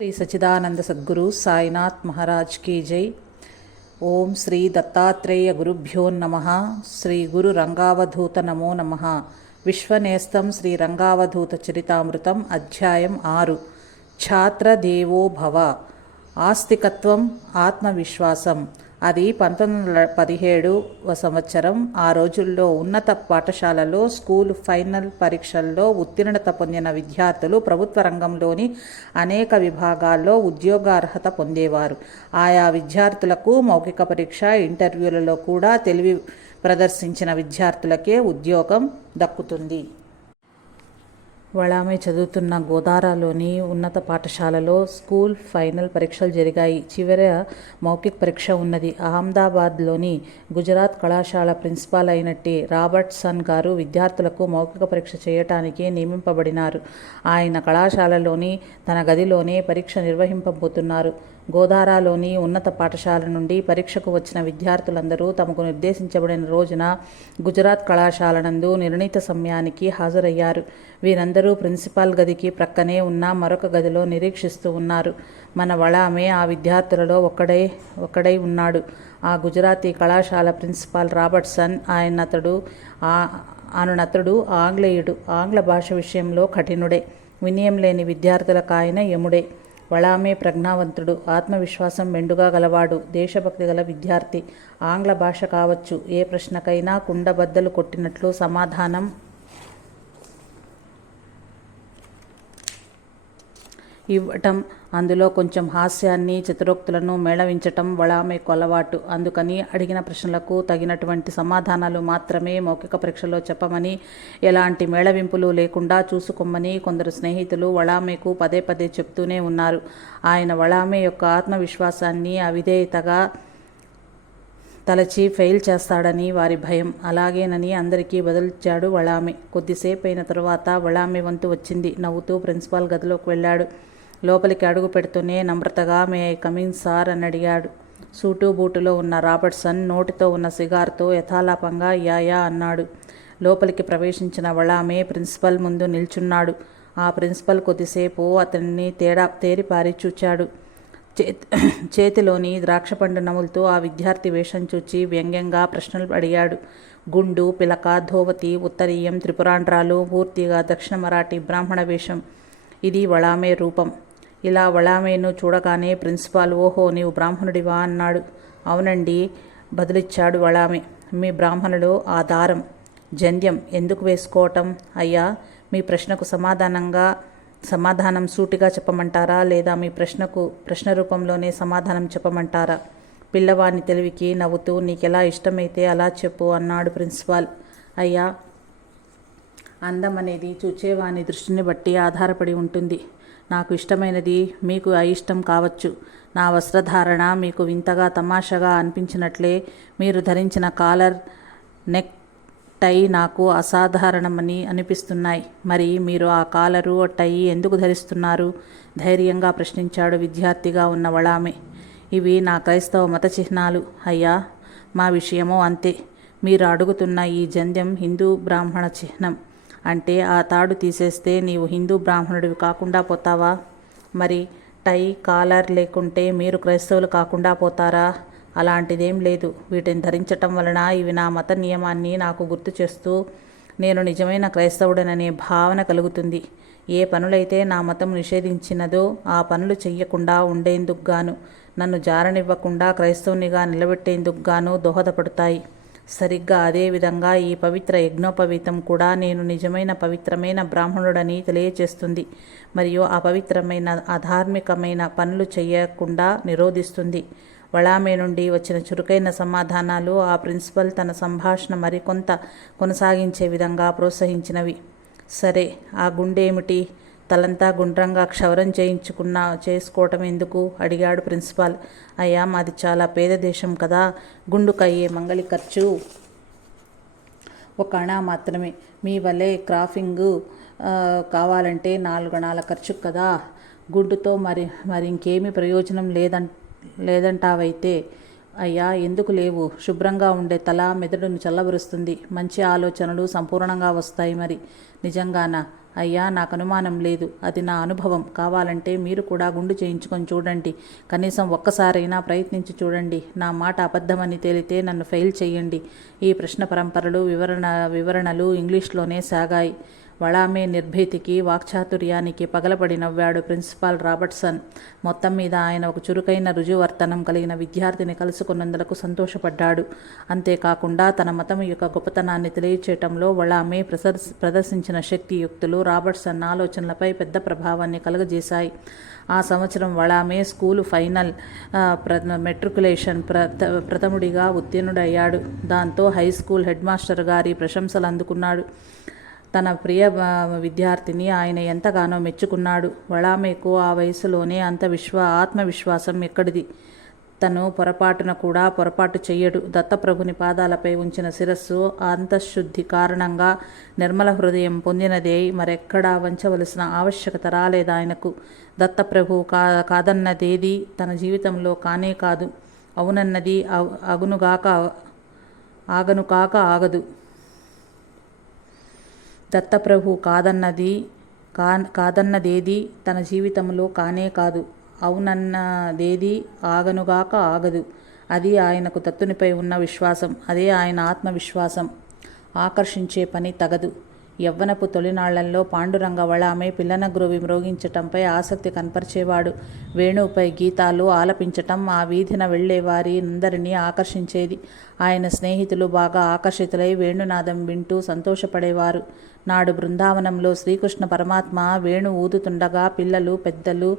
श्री सच्चिदानंद सद्गुरु साईनाथ महाराज की जय। ओम श्री दत्तात्रेय गुरुभ्यो नमः। श्री गुरु रंगावधूत नमो नमः। विश्वनेस्तं श्री रंगावधूत चरितामृतम् अध्यायं 6 छात्र देवो भव। ఆస్తికత్వం ఆత్మవిశ్వాసం. అది 1917 సంవత్సరం. ఆ రోజుల్లో ఉన్నత పాఠశాలలో స్కూల్ ఫైనల్ పరీక్షల్లో ఉత్తీర్ణత పొందిన విద్యార్థులు ప్రభుత్వ రంగంలోని అనేక విభాగాల్లో ఉద్యోగార్హత పొందేవారు. ఆయా విద్యార్థులకు మౌఖిక పరీక్ష, ఇంటర్వ్యూలలో కూడా తెలివి ప్రదర్శించిన విద్యార్థులకే ఉద్యోగం దక్కుతుంది. వళామె చదువుతున్న గోదారాలోని ఉన్నత పాఠశాలలో స్కూల్ ఫైనల్ పరీక్షలు జరిగాయి. చివర మౌఖిక పరీక్ష ఉన్నది. అహ్మదాబాద్లోని గుజరాత్ కళాశాల ప్రిన్సిపాల్ అయినట్టి రాబర్ట్సన్ గారు విద్యార్థులకు మౌఖిక పరీక్ష చేయటానికి నియమింపబడినారు. ఆయన కళాశాలలోని తన గదిలోనే పరీక్ష నిర్వహింపబోతున్నారు. గోదారాలోని ఉన్నత పాఠశాల నుండి పరీక్షకు వచ్చిన విద్యార్థులందరూ తమకు నిర్దేశించబడిన రోజున గుజరాత్ కళాశాల నందు నిర్ణీత సమయానికి హాజరయ్యారు. వీరందరూ ప్రిన్సిపాల్ గదికి ప్రక్కనే ఉన్న మరొక గదిలో నిరీక్షిస్తూ ఉన్నారు. మన వళామె ఆ విద్యార్థులలో ఒక్కడై ఉన్నాడు. ఆ గుజరాతీ కళాశాల ప్రిన్సిపాల్ రాబర్ట్సన్. ఆయనతడు ఆంగ్లేయుడు. ఆంగ్ల భాష విషయంలో కఠినుడే. వినయం లేని విద్యార్థులకు ఆయన యముడే. వళామె ప్రజ్ఞావంతుడు, ఆత్మవిశ్వాసం మెండుగా గలవాడు, దేశభక్తి గల విద్యార్థి. ఆంగ్ల భాష కావచ్చు. ఏ ప్రశ్నకైనా కుండబద్దలు కొట్టినట్లు సమాధానం ఇవ్వటం, అందులో కొంచెం హాస్యాన్ని, చతురోక్తులను మేళవించటం వళామెకు అలవాటు. అందుకని అడిగిన ప్రశ్నలకు తగినటువంటి సమాధానాలు మాత్రమే మౌఖిక పరీక్షలో చెప్పమని, ఎలాంటి మేళవింపులు లేకుండా చూసుకోమని కొందరు స్నేహితులు వళామెకు పదే పదే చెప్తూనే ఉన్నారు. ఆయన వళామె యొక్క ఆత్మవిశ్వాసాన్ని అవిధేయతగా తలచి ఫెయిల్ చేస్తాడని వారి భయం. అలాగేనని అందరికీ బదులిచ్చాడు వళామె. కొద్దిసేపు అయిన తరువాత వళామె వంతు వచ్చింది. నవ్వుతూ ప్రిన్సిపాల్ గదిలోకి వెళ్ళాడు. లోపలికి అడుగు పెడుతూనే నమ్రతగా మే ఐ కమింగ్ సార్ అని అడిగాడు. సూటు బూటులో ఉన్న రాబర్ట్సన్ నోటితో ఉన్న సిగార్తో యథాలాపంగా యా అన్నాడు. లోపలికి ప్రవేశించిన వళామె ప్రిన్సిపల్ ముందు నిల్చున్నాడు. ఆ ప్రిన్సిపల్ కొద్దిసేపు అతన్ని తేరిపారి చూచాడు. చేతిలోని ద్రాక్షపండు నములుతూ ఆ విద్యార్థి వేషం చూచి వ్యంగ్యంగా ప్రశ్నలు అడిగాడు. గుండు, పిలక, ధోవతి, ఉత్తరీయం, త్రిపురాంధ్రాలు, పూర్తిగా దక్షిణ మరాఠీ బ్రాహ్మణ వేషం. ఇది వళామె రూపం. ఇలా వళామెను చూడగానే ప్రిన్సిపాల్, ఓహో, నీవు బ్రాహ్మణుడివా అన్నాడు. అవునండి బదులిచ్చాడు వళామె. మీ బ్రాహ్మణులు ఆ దారం, జంధ్యం ఎందుకు వేసుకోవటం? అయ్యా, మీ ప్రశ్నకు సమాధానం సూటిగా చెప్పమంటారా, లేదా మీ ప్రశ్న రూపంలోనే సమాధానం చెప్పమంటారా? పిల్లవాని తెలివికి నవ్వుతూ, నీకెలా ఇష్టమైతే అలా చెప్పు అన్నాడు ప్రిన్సిపాల్. అయ్యా, అందం అనేది చూచేవాని దృష్టిని బట్టి ఆధారపడి ఉంటుంది. నాకు ఇష్టమైనది మీకు అయిష్టం కావచ్చు. నా వస్త్రధారణ మీకు వింతగా తమాషాగా అనిపించినట్లే మీరు ధరించిన కాలర్, నెక్ టై నాకు అసాధారణమని అనిపిస్తున్నాయి. మరి మీరు ఆ కాలరు, టై ఎందుకు ధరిస్తున్నారు? ధైర్యంగా ప్రశ్నించాడు విద్యార్థిగా ఉన్న వళామె. ఇవి నా క్రైస్తవ మత చిహ్నాలు అయ్యా. మా విషయమో అంతే. మీరు అడుగుతున్న ఈ జంధ్యం హిందూ బ్రాహ్మణ చిహ్నం. అంటే ఆ తాడు తీసేస్తే నీవు హిందూ బ్రాహ్మణుడివి కాకుండా పోతావా? మరి టై, కాలర్ లేకుంటే మీరు క్రైస్తవులు కాకుండా పోతారా? అలాంటిదేం లేదు. వీటిని ధరించటం వలన ఇవి నా మత నియమాన్ని నాకు గుర్తు చేస్తూ నేను నిజమైన క్రైస్తవుడననే భావన కలుగుతుంది. ఏ పనులైతే నా మతం నిషేధించినదో ఆ పనులు చెయ్యకుండా ఉండేందుకు గాను, నన్ను జారనివ్వకుండా క్రైస్తవునిగా నిలబెట్టేందుకు గాను దోహదపడతాయి. సరిగ్గా అదేవిధంగా ఈ పవిత్ర యజ్ఞోపవీతం కూడా నేను నిజమైన పవిత్రమైన బ్రాహ్మణుడని తెలియచేస్తుంది. మరియు అపవిత్రమైన అధార్మికమైన పనులు చేయకుండా నిరోధిస్తుంది. వళామె నుండి వచ్చిన చురుకైన సమాధానాలు ఆ ప్రిన్సిపల్ తన సంభాషణ మరికొంత కొనసాగించే విధంగా ప్రోత్సహించినవి. సరే, ఆ గుండేమిటి? తలంతా గుండ్రంగా క్షవరం చేసుకోవటం ఎందుకు? అడిగాడు ప్రిన్సిపాల్. అయ్యా, మాది చాలా పేద దేశం కదా. గుండుకయ్యే మంగళి ఖర్చు ఒక అణా మాత్రమే. మీ వల్లే క్రాఫింగు కావాలంటే 4 అణాల ఖర్చు కదా. గుండుతో మరి ఇంకేమీ ప్రయోజనం లేదంటావైతే? అయ్యా, ఎందుకు లేవు? శుభ్రంగా ఉండే తల మెదడును చల్లబరుస్తుంది. మంచి ఆలోచనలు సంపూర్ణంగా వస్తాయి. మరి నిజంగానా? అయ్యా, నాకు అనుమానం లేదు. అది నా అనుభవం. కావాలంటే మీరు కూడా గుండు చేయించుకొని చూడండి. కనీసం ఒక్కసారైనా ప్రయత్నించి చూడండి. నా మాట అబద్ధమని తేలితే నన్ను ఫెయిల్ చేయండి. ఈ ప్రశ్న పరంపరలు, వివరణలు ఇంగ్లీష్లోనే సాగాయి. వళామే నిర్భీతికి, వాక్చాతుర్యానికి పగలబడి నవ్వాడు ప్రిన్సిపాల్ రాబర్ట్సన్. మొత్తం మీద ఆయన ఒక చురుకైన రుజువర్తనం కలిగిన విద్యార్థిని కలుసుకున్నందుకు సంతోషపడ్డాడు. అంతేకాకుండా తన మతం యొక్క గొప్పతనాన్ని తెలియచేయటంలో వళామే ప్రదర్శించిన శక్తియుక్తులు రాబర్ట్సన్ ఆలోచనలపై పెద్ద ప్రభావాన్ని కలుగజేశాయి. ఆ సంవత్సరం వళామే స్కూలు ఫైనల్ మెట్రికులేషన్ ప్రథముడిగా ఉత్తీర్ణుడయ్యాడు. దాంతో హై స్కూల్ హెడ్ మాస్టర్ గారి ప్రశంసలు అందుకున్నాడు. తన ప్రియ విద్యార్థిని ఆయన ఎంతగానో మెచ్చుకున్నాడు. వళామేకు ఆ వయసులోనే అంత ఆత్మవిశ్వాసం ఎక్కడిది? తను పొరపాటు చెయ్యడు. దత్తప్రభుని పాదాలపై ఉంచిన శిరస్సు అంతఃశుద్ధి కారణంగా నిర్మల హృదయం పొందినదే. మరెక్కడా వంచవలసిన ఆవశ్యకత రాలేదాయనకు. దత్తప్రభు కాదన్నదేది తన జీవితంలో కానే కాదు. అవునన్నది ఆగనుకాక ఆగదు. దత్తప్రభు కాదన్నదేది తన జీవితంలో కానే కాదు. అవునన్నదేది ఆగనుగాక ఆగదు. అది ఆయనకు దత్తునిపై ఉన్న విశ్వాసం. అదే ఆయన ఆత్మవిశ్వాసం. ఆకర్షించే పని తగదు. యవ్వనపు తొలినాళ్లలో పాండురంగ వళామే పిల్లనగ్రోవి మ్రోగించటంపై ఆసక్తి కనపరిచేవాడు. వేణువుపై గీతాలు ఆలపించటం ఆ వీధిన వెళ్లే వారి అందరినీ ఆకర్షించేది. ఆయన స్నేహితులు బాగా ఆకర్షితులై వేణునాదం వింటూ సంతోషపడేవారు. నాడు బృందావనంలో శ్రీకృష్ణ పరమాత్మ వేణు ఊదుతుండగా పిల్లలు, పెద్దలు,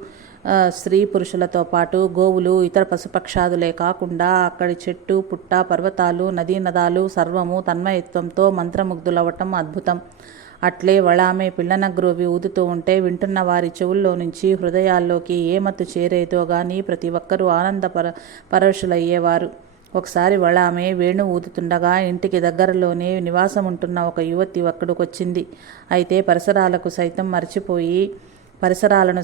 స్త్రీ పురుషులతో పాటు గోవులు, ఇతర పశుపక్షాదులే కాకుండా అక్కడి చెట్టు, పుట్ట, పర్వతాలు, నదీనదాలు సర్వము తన్మయత్వంతో మంత్రముగ్ధులవటం అద్భుతం. అట్లే వళామే పిల్లనగ్రోవి ఊదుతూ ఉంటే వింటున్న వారి చెవుల్లో నుంచి హృదయాల్లోకి ఏ మత్తు చేరేదో గాని ప్రతి ఒక్కరూ పరవశులయ్యేవారు. ఒకసారి వళామే వేణు ఊదుతుండగా ఇంటికి దగ్గరలోనే నివాసముంటున్న ఒక యువతి అక్కడికొచ్చింది. అయితే పరిసరాలను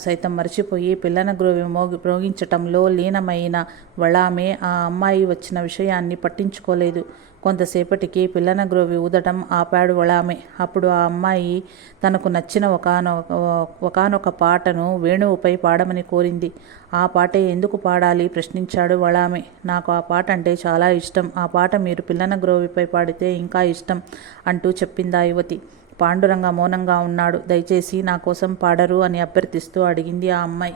సైతం మరిచిపోయి పిల్లనగ్రోవి మ్రోగించటంలో లీనమైన వళామే ఆ అమ్మాయి వచ్చిన విషయాన్ని పట్టించుకోలేదు. కొంతసేపటికి పిల్లనగ్రోవి ఊదటం ఆపాడు వళామే. అప్పుడు ఆ అమ్మాయి తనకు నచ్చిన ఒకానొక పాటను వేణువుపై పాడమని కోరింది. ఆ పాటే ఎందుకు పాడాలి ప్రశ్నించాడు వళామే. నాకు ఆ పాట అంటే చాలా ఇష్టం. ఆ పాట మీరు పిల్లనగ్రోవిపై పాడితే ఇంకా ఇష్టం అంటూ చెప్పిందా యువతి. పాండురంగ మౌనంగా ఉన్నాడు. దయచేసి నా కోసం పాడరు అని అభ్యర్థిస్తూ అడిగింది ఆ అమ్మాయి.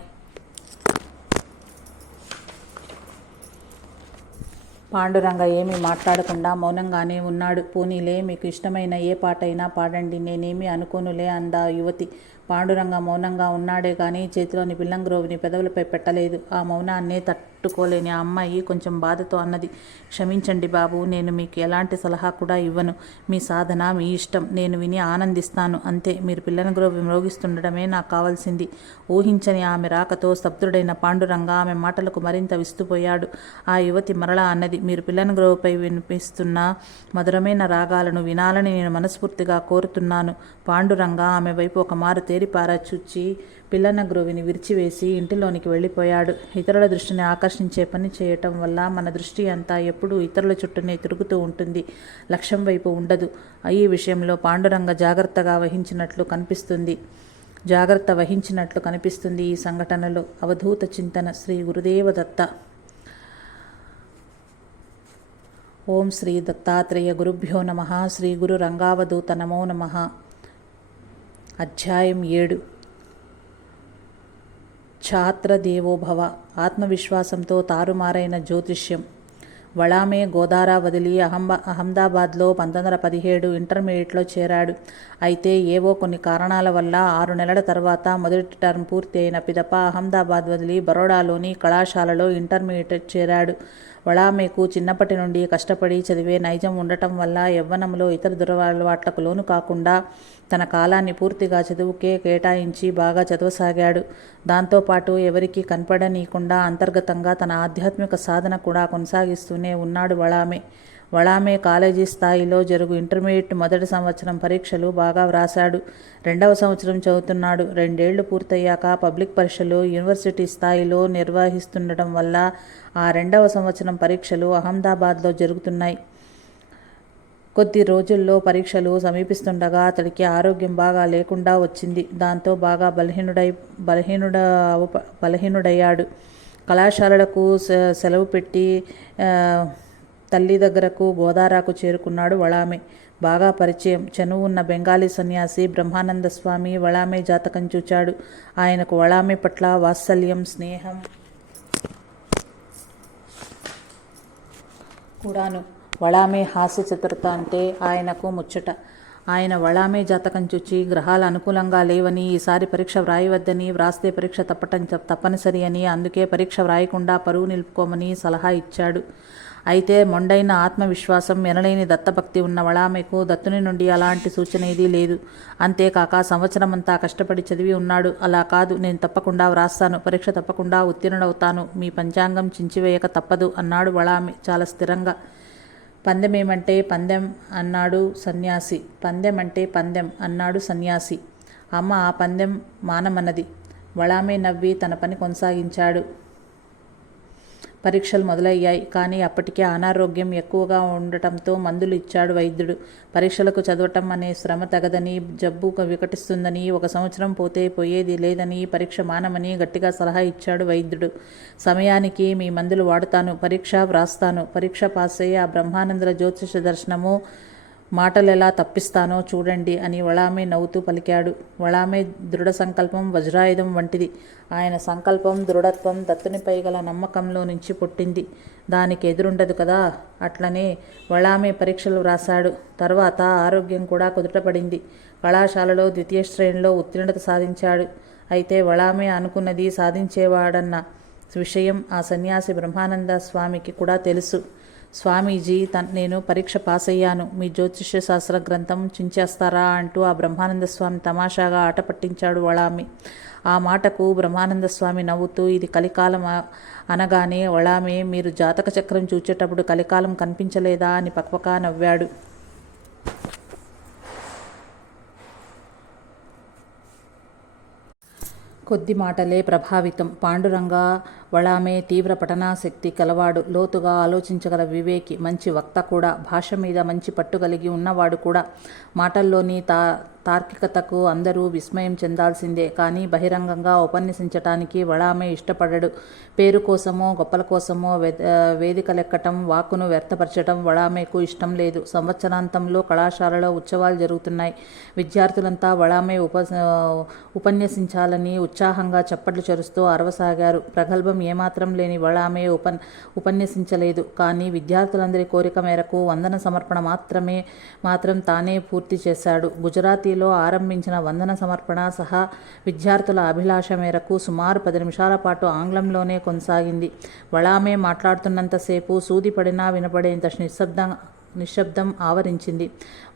పాండురంగ ఏమీ మాట్లాడకుండా మౌనంగానే ఉన్నాడు. పోనీలే, మీకు ఇష్టమైన ఏ పాటైనా పాడండి, నేనేమీ అనుకోనులే అందా యువతి. పాండురంగ మౌనంగా ఉన్నాడే కానీ చేతిలోని పిల్లంగ్రోవిని పెదవులపై పెట్టలేదు. ఆ మౌనాన్నే తట్టుకోలేని ఆ అమ్మాయి కొంచెం బాధతో అన్నది, క్షమించండి బాబు, నేను మీకు ఎలాంటి సలహా కూడా ఇవ్వను. మీ సాధన మీ ఇష్టం. నేను విని ఆనందిస్తాను అంతే. మీరు పిల్లనగ్రోవి మ్రోగిస్తుండడమే నాకు కావాల్సింది. ఊహించని ఆమె రాకతో స్తబ్దుడైన పాండురంగ ఆమె మాటలకు మరింత విస్తుపోయాడు. ఆ యువతి మరలా అన్నది, మీరు పిల్లనగ్రోవిపై వినిపిస్తున్న మధురమైన రాగాలను వినాలని నేను మనస్ఫూర్తిగా కోరుతున్నాను. పాండురంగ ఆమె వైపు ఒక మారు తేరిపారా చూచి పిల్లనగ్రోవిని విరిచివేసి ఇంటిలోనికి వెళ్ళిపోయాడు. ఇతరుల దృష్టిని ఆకర్షించే పని చేయటం వల్ల మన దృష్టి అంతా ఎప్పుడూ ఇతరుల చుట్టూనే తిరుగుతూ ఉంటుంది, లక్ష్యం వైపు ఉండదు. ఈ విషయంలో పాండురంగ జాగ్రత్త వహించినట్లు కనిపిస్తుంది ఈ సంఘటనలో. అవధూత చింతన. శ్రీ గురుదేవదత్త. ఓం శ్రీ దత్తాత్రేయ గురుభ్యో నమః. శ్రీ గురు రంగావధూత నమో నమః. అధ్యాయం 7. ఛాత్రదేవోభవ. ఆత్మవిశ్వాసంతో తారుమారైన జ్యోతిష్యం. వళామే గోదారా వదిలి అహ్మదాబాద్లో 1917 ఇంటర్మీడియట్లో చేరాడు. అయితే ఏవో కొన్ని కారణాల వల్ల 6 నెలల తర్వాత మొదటి టర్మ్ పూర్తి అయిన పిదప అహ్మదాబాద్ వదిలి బరోడాలోని కళాశాలలో ఇంటర్మీడియట్ చేరాడు. వళామేకు చిన్నప్పటి నుండి కష్టపడి చదివే నైజం ఉండటం వల్ల యవ్వనంలో ఇతర దురలవాట్లకు లోను కాకుండా తన కాలాన్ని పూర్తిగా చదువుకే కేటాయించి బాగా చదవసాగాడు. దాంతోపాటు ఎవరికీ కనపడనీయకుండా అంతర్గతంగా తన ఆధ్యాత్మిక సాధన కూడా కొనసాగిస్తూనే ఉన్నాడు వళామే కాలేజీ స్థాయిలో జరుగు ఇంటర్మీడియట్ మొదటి సంవత్సరం పరీక్షలు బాగా వ్రాశాడు. 2వ సంవత్సరం చదువుతున్నాడు. 2 ఏళ్లు పూర్తయ్యాక పబ్లిక్ పరీక్షలు యూనివర్సిటీ స్థాయిలో నిర్వహిస్తుండటం వల్ల ఆ 2వ సంవత్సరం పరీక్షలు అహ్మదాబాద్లో జరుగుతున్నాయి. కొద్ది రోజుల్లో పరీక్షలు సమీపిస్తుండగా అతడికి ఆరోగ్యం బాగా లేకుండా వచ్చింది. దాంతో బాగా బలహీనుడయ్యాడు. కళాశాలలకు సెలవు పెట్టి తల్లి దగ్గరకు గోదారాకు చేరుకున్నాడు వళామె. బాగా పరిచయం, చనువు ఉన్న బెంగాలీ సన్యాసి బ్రహ్మానంద స్వామి వళామె జాతకం చూచాడు. ఆయనకు వళామె పట్ల వాత్సల్యం, స్నేహం కూడాను. వళామె హాస్య చతురత అంటే ఆయనకు ముచ్చట. ఆయన వళామె జాతకం చూచి గ్రహాలు అనుకూలంగా లేవని, ఈసారి పరీక్ష వ్రాయవద్దని, వ్రాస్తే పరీక్ష తప్పనిసరి అని, అందుకే పరీక్ష వ్రాయకుండా పరువు నిలుపుకోమని సలహా ఇచ్చాడు. అయితే మొండైన ఆత్మవిశ్వాసం, ఎనలేని దత్తభక్తి ఉన్న వళామెకు దత్తుని నుండి అలాంటి సూచన ఏదీ లేదు. అంతేకాక సంవత్సరమంతా కష్టపడి చదివి ఉన్నాడు. అలా కాదు, నేను తప్పకుండా వ్రాస్తాను, పరీక్ష తప్పకుండా ఉత్తీర్ణుడవుతాను, మీ పంచాంగం చించివేయక తప్పదు అన్నాడు వళామె చాలా స్థిరంగా. పందెమేమంటే పందెం అన్నాడు సన్యాసి. పందెమంటే పందెం అన్నాడు సన్యాసి. అమ్మ ఆ పందెం మానమన్నది. వళామె నవ్వి తన పని కొనసాగించాడు. పరీక్షలు మొదలయ్యాయి. కానీ అప్పటికే అనారోగ్యం ఎక్కువగా ఉండటంతో మందులు ఇచ్చాడు వైద్యుడు. పరీక్షలకు చదవటం అనే శ్రమ తగదని, జబ్బు వికటిస్తుందని, 1 సంవత్సరం పోతే పోయేది లేదని, పరీక్ష మానమని గట్టిగా సలహా ఇచ్చాడు వైద్యుడు. సమయానికి మీ మందులు వాడుతాను, పరీక్ష వ్రాస్తాను, పరీక్ష పాసయ్యి ఆ బ్రహ్మానందుల జ్యోతిష దర్శనము మాటలెలా తప్పిస్తానో చూడండి అని వళామె నవ్వుతూ పలికాడు. వళామె దృఢ సంకల్పం వజ్రాయుధం వంటిది. ఆయన సంకల్పం, దృఢత్వం దత్తునిపై గల నమ్మకంలో నుంచి పుట్టింది. దానికి ఎదురుండదు కదా. అట్లనే వళామె పరీక్షలు వ్రాశాడు. తర్వాత ఆరోగ్యం కూడా కుదుటపడింది. కళాశాలలో 2వ శ్రేణిలో ఉత్తీర్ణత సాధించాడు. అయితే వళామె అనుకున్నది సాధించేవాడన్న విషయం ఆ సన్యాసి బ్రహ్మానంద స్వామికి కూడా తెలుసు. స్వామీజీ, నేను పరీక్ష పాస్ అయ్యాను, మీ జ్యోతిష్య శాస్త్ర గ్రంథం చించేస్తారా అంటూ ఆ బ్రహ్మానంద స్వామి తమాషాగా ఆట పట్టించాడు వళామె. ఆ మాటకు బ్రహ్మానంద స్వామి నవ్వుతూ, ఇది కలికాలం అనగానే వళామె, మీరు జాతక చక్రం చూచేటప్పుడు కలికాలం కనిపించలేదా అని పక్పకా నవ్వాడు. కొద్ది మాటలే ప్రభావితం. పాండురంగ వళామె తీవ్ర పఠనాశక్తి కలవాడు, లోతుగా ఆలోచించగల వివేకి, మంచి వక్త కూడా, భాష మీద మంచి పట్టు కలిగి ఉన్నవాడు కూడా. మాటల్లోని తార్కికతకు అందరూ విస్మయం చెందాల్సిందే. కానీ బహిరంగంగా ఉపన్యసించటానికి వళామె ఇష్టపడడు. పేరు కోసమో గొప్పల కోసమో వేదికలెక్కటం, వాక్కును వ్యర్థపరచటం వళామెకు ఇష్టం లేదు. సంవత్సరాంతంలో కళాశాలలో ఉత్సవాలు జరుగుతున్నాయి. విద్యార్థులంతా వళామె ఉపన్యసించాలని ఉత్సాహంగా చప్పట్లు చరుస్తూ అరవసాగారు. ప్రగల్భం ఏమాత్రం లేని వళామె ఉపన్యసించలేదు. కానీ విద్యార్థులందరి కోరిక మేరకు వందన సమర్పణ మాత్రం తానే పూర్తి చేశాడు. గుజరాతీలో ఆరంభించిన వందన సమర్పణ సహా విద్యార్థుల అభిలాష మేరకు సుమారు 10 నిమిషాల పాటు ఆంగ్లంలోనే కొనసాగింది. వళామె మాట్లాడుతున్నంతసేపు సూది పడినా వినపడేంత నిశ్శబ్దం ఆవరించింది.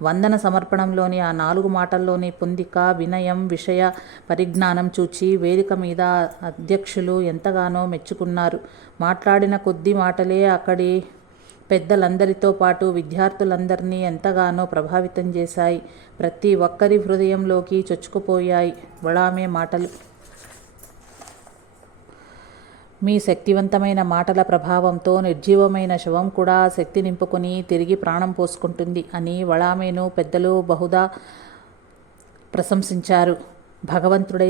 వందన సమర్పణంలోని ఆ 4 మాటల్లోని పొందిక, వినయం, విషయ పరిజ్ఞానం చూచి వేదిక మీద అధ్యక్షులు ఎంతగానో మెచ్చుకున్నారు. మాట్లాడిన కొద్ది మాటలే అక్కడి పెద్దలందరితో పాటు విద్యార్థులందరినీ ఎంతగానో ప్రభావితం చేశాయి. ప్రతి ఒక్కరి హృదయంలోకి చొచ్చుకుపోయాయి వళామె మాటలు. మీ శక్తివంతమైన మాటల ప్రభావంతో నిర్జీవమైన శవం కూడా శక్తి నింపుకుని తిరిగి ప్రాణం పోసుకుంటుంది అని వళామెను పెద్దలు బహుదా ప్రశంసించారు. భగవంతుడే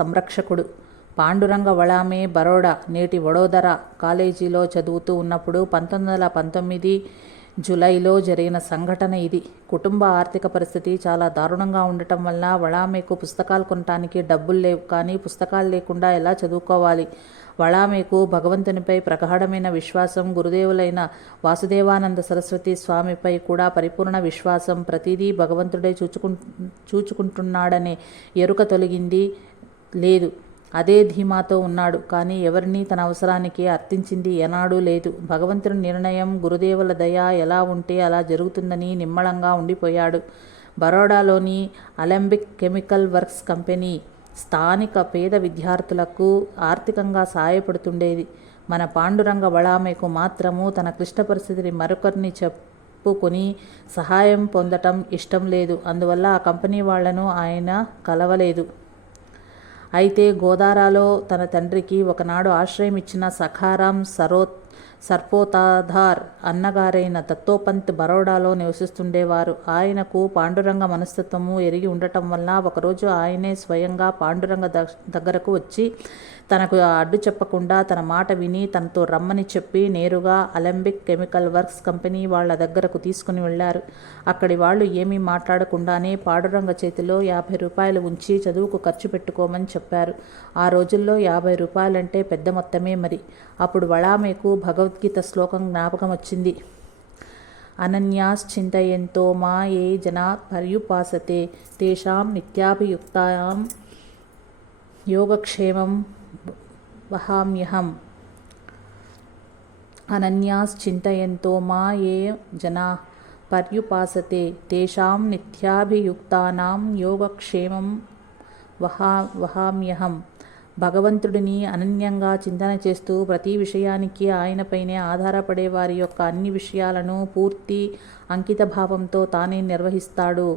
సంరక్షకుడు. పాండురంగ వళామె బరోడా, నేటి వడోదర కాలేజీలో చదువుతూ ఉన్నప్పుడు 1919 జూలైలో జరిగిన సంఘటన ఇది. కుటుంబ ఆర్థిక పరిస్థితి చాలా దారుణంగా ఉండటం వల్ల వళామెకు పుస్తకాలు కొనటానికి డబ్బులు లేవు. కానీ పుస్తకాలు లేకుండా ఎలా చదువుకోవాలి? వళామెకు భగవంతునిపై ప్రగాఢమైన విశ్వాసం, గురుదేవులైన వాసుదేవానంద సరస్వతి స్వామిపై కూడా పరిపూర్ణ విశ్వాసం. ప్రతిదీ భగవంతుడే చూచుకుంటున్నాడనే ఎరుక తొలగింది లేదు. అదే ధీమాతో ఉన్నాడు. కానీ ఎవరినీ తన అవసరానికి అర్థించింది ఏనాడూ లేదు. భగవంతుని నిర్ణయం, గురుదేవుల దయ ఎలా ఉంటే అలా జరుగుతుందని నిమ్మళంగా ఉండిపోయాడు. బరోడాలోని అలెంబిక్ కెమికల్ వర్క్స్ కంపెనీ స్థానిక పేద విద్యార్థులకు ఆర్థికంగా సాయపడుతుండేది. మన పాండురంగ వళామెకు మాత్రము తన క్లిష్ట పరిస్థితిని మరొకరిని చెప్పుకొని సహాయం పొందటం ఇష్టం లేదు. అందువల్ల ఆ కంపెనీ వాళ్లను ఆయన కలవలేదు. అయితే గోదారాలో తన తండ్రికి ఒకనాడు ఆశ్రయం ఇచ్చిన సఖారాం సర్పోతాధార్ అన్నగారైన దత్తోపంత్ బరోడాలో నివసిస్తుండేవారు. ఆయనకు పాండురంగ మనస్తత్వము ఎరిగి ఉండటం వల్ల ఒకరోజు ఆయనే స్వయంగా పాండురంగ దగ్గరకు వచ్చి తనకు అడ్డు చెప్పకుండా తన మాట విని తనతో రమ్మని చెప్పి నేరుగా అలెంబిక్ కెమికల్ వర్క్స్ కంపెనీ వాళ్ళ దగ్గరకు తీసుకుని వెళ్లారు. అక్కడి వాళ్ళు ఏమీ మాట్లాడకుండానే పాండురంగ చేతిలో 50 రూపాయలు ఉంచి చదువుకు ఖర్చు పెట్టుకోమని చెప్పారు. ఆ రోజుల్లో 50 రూపాయలంటే పెద్ద మొత్తమే మరి. అప్పుడు వళామేకు భగవద్గీత శ్లోకం జ్ఞాపకం వచ్చింది. అనన్యాశ్చింతయంతో మా ఏ జనా పర్యుపాసతే తేషాం నిత్యాభియుక్తాయాం యోగక్షేమం వహామ్యహం. అనన్యాశ్చింతయంతో మా ఏ జనా పర్యుపాసతే తేషాం నిత్యాభియుక్తానాం యోగక్షేమం వహామ్యహం. భగవంతుడిని అనన్యంగా చింతన చేస్తూ ప్రతి విషయానికి ఆయనపైనే ఆధారపడే వారి యొక్క అన్ని విషయాలను పూర్తి అంకితభావంతో తానే నిర్వహిస్తాడు.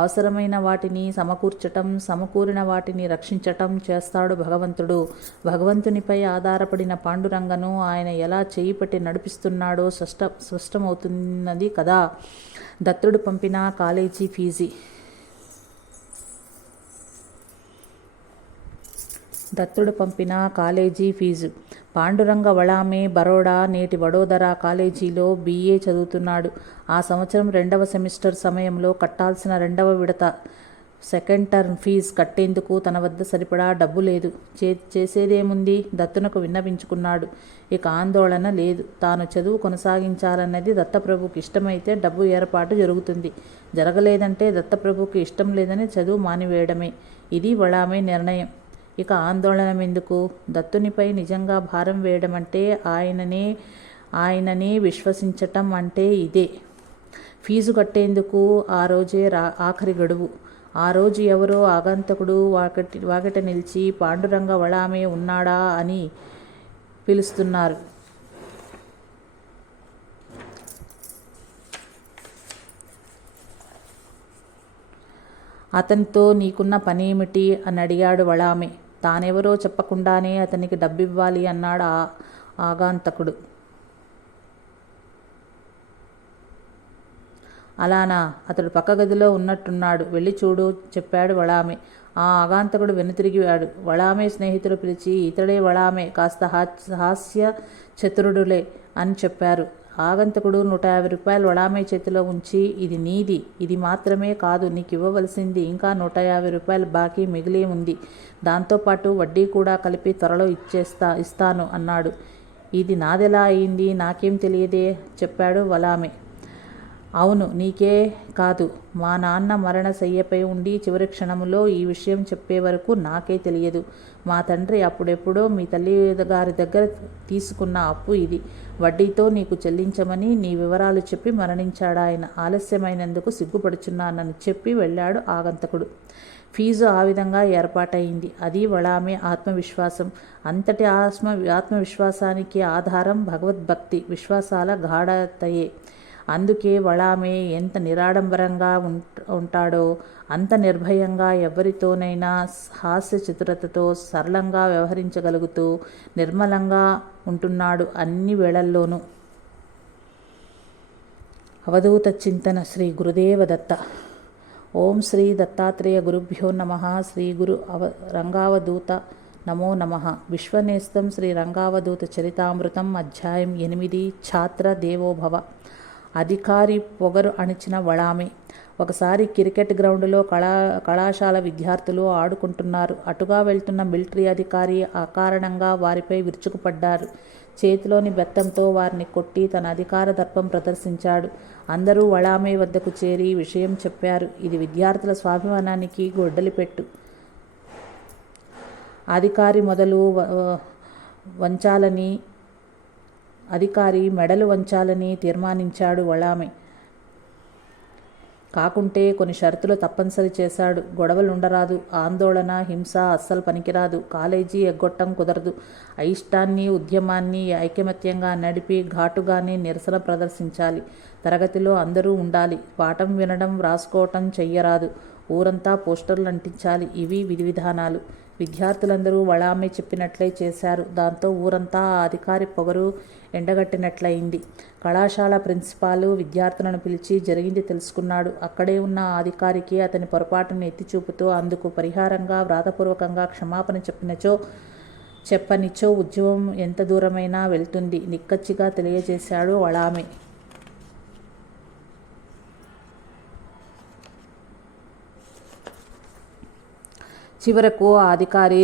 అవసరమైన వాటిని సమకూర్చటం, సమకూరిన వాటిని రక్షించటం చేస్తాడు భగవంతుడు. భగవంతునిపై ఆధారపడిన పాండురంగను ఆయన ఎలా చేయిపట్టి నడిపిస్తున్నాడో స్పష్టమవుతున్నది కదా. దత్తుడు పంపిన కాలేజీ ఫీజు. దత్తుడు పంపిన కాలేజీ ఫీజు. పాండురంగ వళామే బరోడా నేటి వడోదరా కాలేజీలో BA చదువుతున్నాడు. ఆ సంవత్సరం 2వ సెమిస్టర్ సమయంలో కట్టాల్సిన 2వ విడత సెకండ్ టర్మ్ ఫీజు కట్టేందుకు తన వద్ద సరిపడా డబ్బు లేదు. చేసేదేముంది? దత్తునకు విన్నవించుకున్నాడు. ఇక ఆందోళన లేదు. తాను చదువు కొనసాగించాలన్నది దత్తప్రభుకి ఇష్టమైతే డబ్బు ఏర్పాటు జరుగుతుంది. జరగలేదంటే దత్తప్రభుకి ఇష్టం లేదని చదువు మానివేయడమే. ఇది వళామే నిర్ణయం. ఇక ఆందోళన ఎందుకు? దత్తునిపై నిజంగా భారం వేయడం అంటే ఆయననే విశ్వసించటం అంటే ఇదే. ఫీజు కట్టేందుకు ఆ రోజే ఆఖరి గడువు. ఆ రోజు ఎవరో ఆగంతకుడు వాకిట నిలిచి పాండురంగ వళామే ఉన్నాడా అని పిలుస్తున్నారు. అతనితో నీకున్న పనేమిటి అని అడిగాడు వళామే. తానెవరో చెప్పకుండానే అతనికి డబ్బివ్వాలి అన్నాడు ఆగంతకుడు. అలానా? అతడు పక్క గదిలో ఉన్నట్టున్నాడు, వెళ్ళి చూడు చెప్పాడు వళామే. ఆ ఆగంతకుడు వెనుతిరిగాడు. వళామే స్నేహితులు పిలిచి, ఇతడే వళామే, కాస్త హాస్య చతురుడులే అని చెప్పారు. ఆగంతకుడు 150 రూపాయలు వళామే చేతిలో ఉంచి, ఇది నీది, ఇది మాత్రమే కాదు నీకు ఇవ్వవలసింది ఇంకా 150 రూపాయలు బాకీ మిగిలి ఉంది, దాంతోపాటు వడ్డీ కూడా కలిపి త్వరలో ఇస్తాను అన్నాడు. ఇది నాదెలా అయింది? నాకేం తెలియదే చెప్పాడు వళామే. అవును, నీకే కాదు, మా నాన్న మరణశయ్యపై ఉండి చివరి క్షణంలో ఈ విషయం చెప్పే వరకు నాకే తెలియదు. మా తండ్రి అప్పుడెప్పుడో మీ తల్లిగారి దగ్గర తీసుకున్న అప్పు ఇది. వడ్డీతో నీకు చెల్లించమని నీ వివరాలు చెప్పి మరణించాడాయన. ఆలస్యమైనందుకు సిగ్గుపడుచున్నానని చెప్పి వెళ్ళాడు ఆగంతకుడు. ఫీజు ఆ విధంగా ఏర్పాటయింది. అది వళామే ఆత్మవిశ్వాసం. అంతటి ఆత్మవిశ్వాసానికి ఆధారం భగవద్భక్తి, విశ్వాసాల గాఢతయే. అందుకే వళామే ఎంత నిరాడంబరంగా ఉంటాడో అంత నిర్భయంగా ఎవరితోనైనా హాస్య చతురతతో సరళంగా వ్యవహరించగలుగుతూ నిర్మలంగా ఉంటున్నాడు అన్ని వేళల్లోనూ. అవధూత చింతన. శ్రీ గురుదేవ దత్త. ఓం శ్రీ దత్తాత్రేయ గురుభ్యో నమః. శ్రీ గురు రంగావధూత నమో నమః. విశ్వనేస్తం శ్రీ రంగావధూత చరితామృతం. అధ్యాయం 8. ఛాత్ర దేవోభవ. అధికారి పొగరు అణిచిన వళామే. ఒకసారి క్రికెట్ గ్రౌండ్లో కళాశాల విద్యార్థులు ఆడుకుంటున్నారు. అటుగా వెళ్తున్న మిలిటరీ అధికారి అకారణంగా వారిపై విరుచుకుపడ్డారు. చేతిలోని బెత్తంతో వారిని కొట్టి తన అధికార దర్పం ప్రదర్శించాడు. అందరూ వళామే వద్దకు చేరి విషయం చెప్పారు. ఇది విద్యార్థుల స్వాభిమానానికి గొడ్డలిపెట్టు. అధికారి మెడలు వంచాలని తీర్మానించాడు వళామే. కాకుంటే కొన్ని షరతులు తప్పనిసరి చేశాడు. గొడవలుండరాదు, ఆందోళన, హింస అస్సలు పనికిరాదు, కాలేజీ ఎగ్గొట్టం కుదరదు, అయిష్టాన్ని ఉద్యమాన్ని ఐకమత్యంగా నడిపి ఘాటుగానే నిరసన ప్రదర్శించాలి. తరగతిలో అందరూ ఉండాలి. పాఠం వినడం, వ్రాసుకోవటం చెయ్యరాదు. ఊరంతా పోస్టర్లు అంటించాలి. ఇవి విధి విధానాలు. విద్యార్థులందరూ వళామె చెప్పినట్లే చేశారు. దాంతో ఊరంతా ఆ అధికారి పొగరు ఎండగట్టినట్లయింది. కళాశాల ప్రిన్సిపాలు విద్యార్థులను పిలిచి జరిగింది తెలుసుకున్నాడు. అక్కడే ఉన్న ఆ అధికారికి అతని పొరపాటును ఎత్తిచూపుతూ అందుకు పరిహారంగా వ్రాతపూర్వకంగా క్షమాపణ చెప్పనిచో ఉద్యమం ఎంత దూరమైనా వెళ్తుంది నిక్కచ్చిగా తెలియజేశాడు వళామె. చివరకు ఆ అధికారి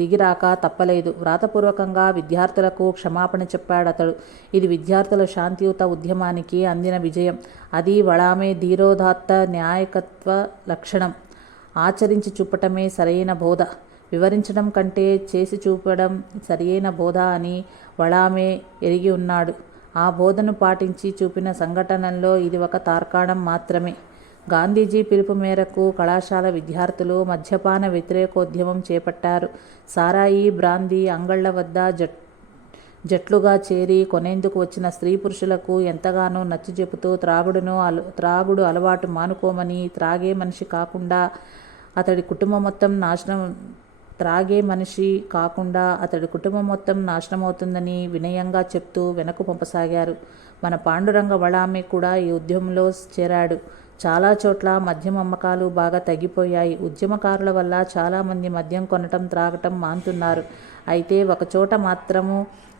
దిగిరాక తప్పలేదు. వ్రాతపూర్వకంగా విద్యార్థులకు క్షమాపణ చెప్పాడతడు. ఇది విద్యార్థుల శాంతియుత ఉద్యమానికి అందిన విజయం. అది వళామె ధీరోదాత్త న్యాయకత్వ లక్షణం. ఆచరించి చూపటమే సరైన బోధ. వివరించడం కంటే చేసి చూపడం సరియైన బోధ అని వళామె ఎరిగి ఉన్నాడు. ఆ బోధను పాటించి చూపిన సంఘటనల్లో ఇది ఒక తార్కాణం మాత్రమే. గాంధీజీ పిలుపు మేరకు కళాశాల విద్యార్థులు మద్యపాన వ్యతిరేకోద్యమం చేపట్టారు. సారాయి, బ్రాందీ అంగళ్ళ వద్ద జట్లుగా చేరి కొనేందుకు వచ్చిన స్త్రీ పురుషులకు ఎంతగానో నచ్చ చెబుతూ త్రాగుడు అలవాటు మానుకోమని, త్రాగే మనిషి కాకుండా అతడి కుటుంబం మొత్తం నాశనమవుతుందని వినయంగా చెప్తూ వెనక్కు పంపసాగారు. మన పాండురంగ వళామె కూడా ఈ ఉద్యమంలో చేరాడు. చాలా చోట్ల మద్యం అమ్మకాలు బాగా తగ్గిపోయాయి. ఉద్యమకారుల వల్ల చాలామంది మద్యం కొనటం, త్రాగటం మానుతున్నారు. అయితే ఒకచోట మాత్రము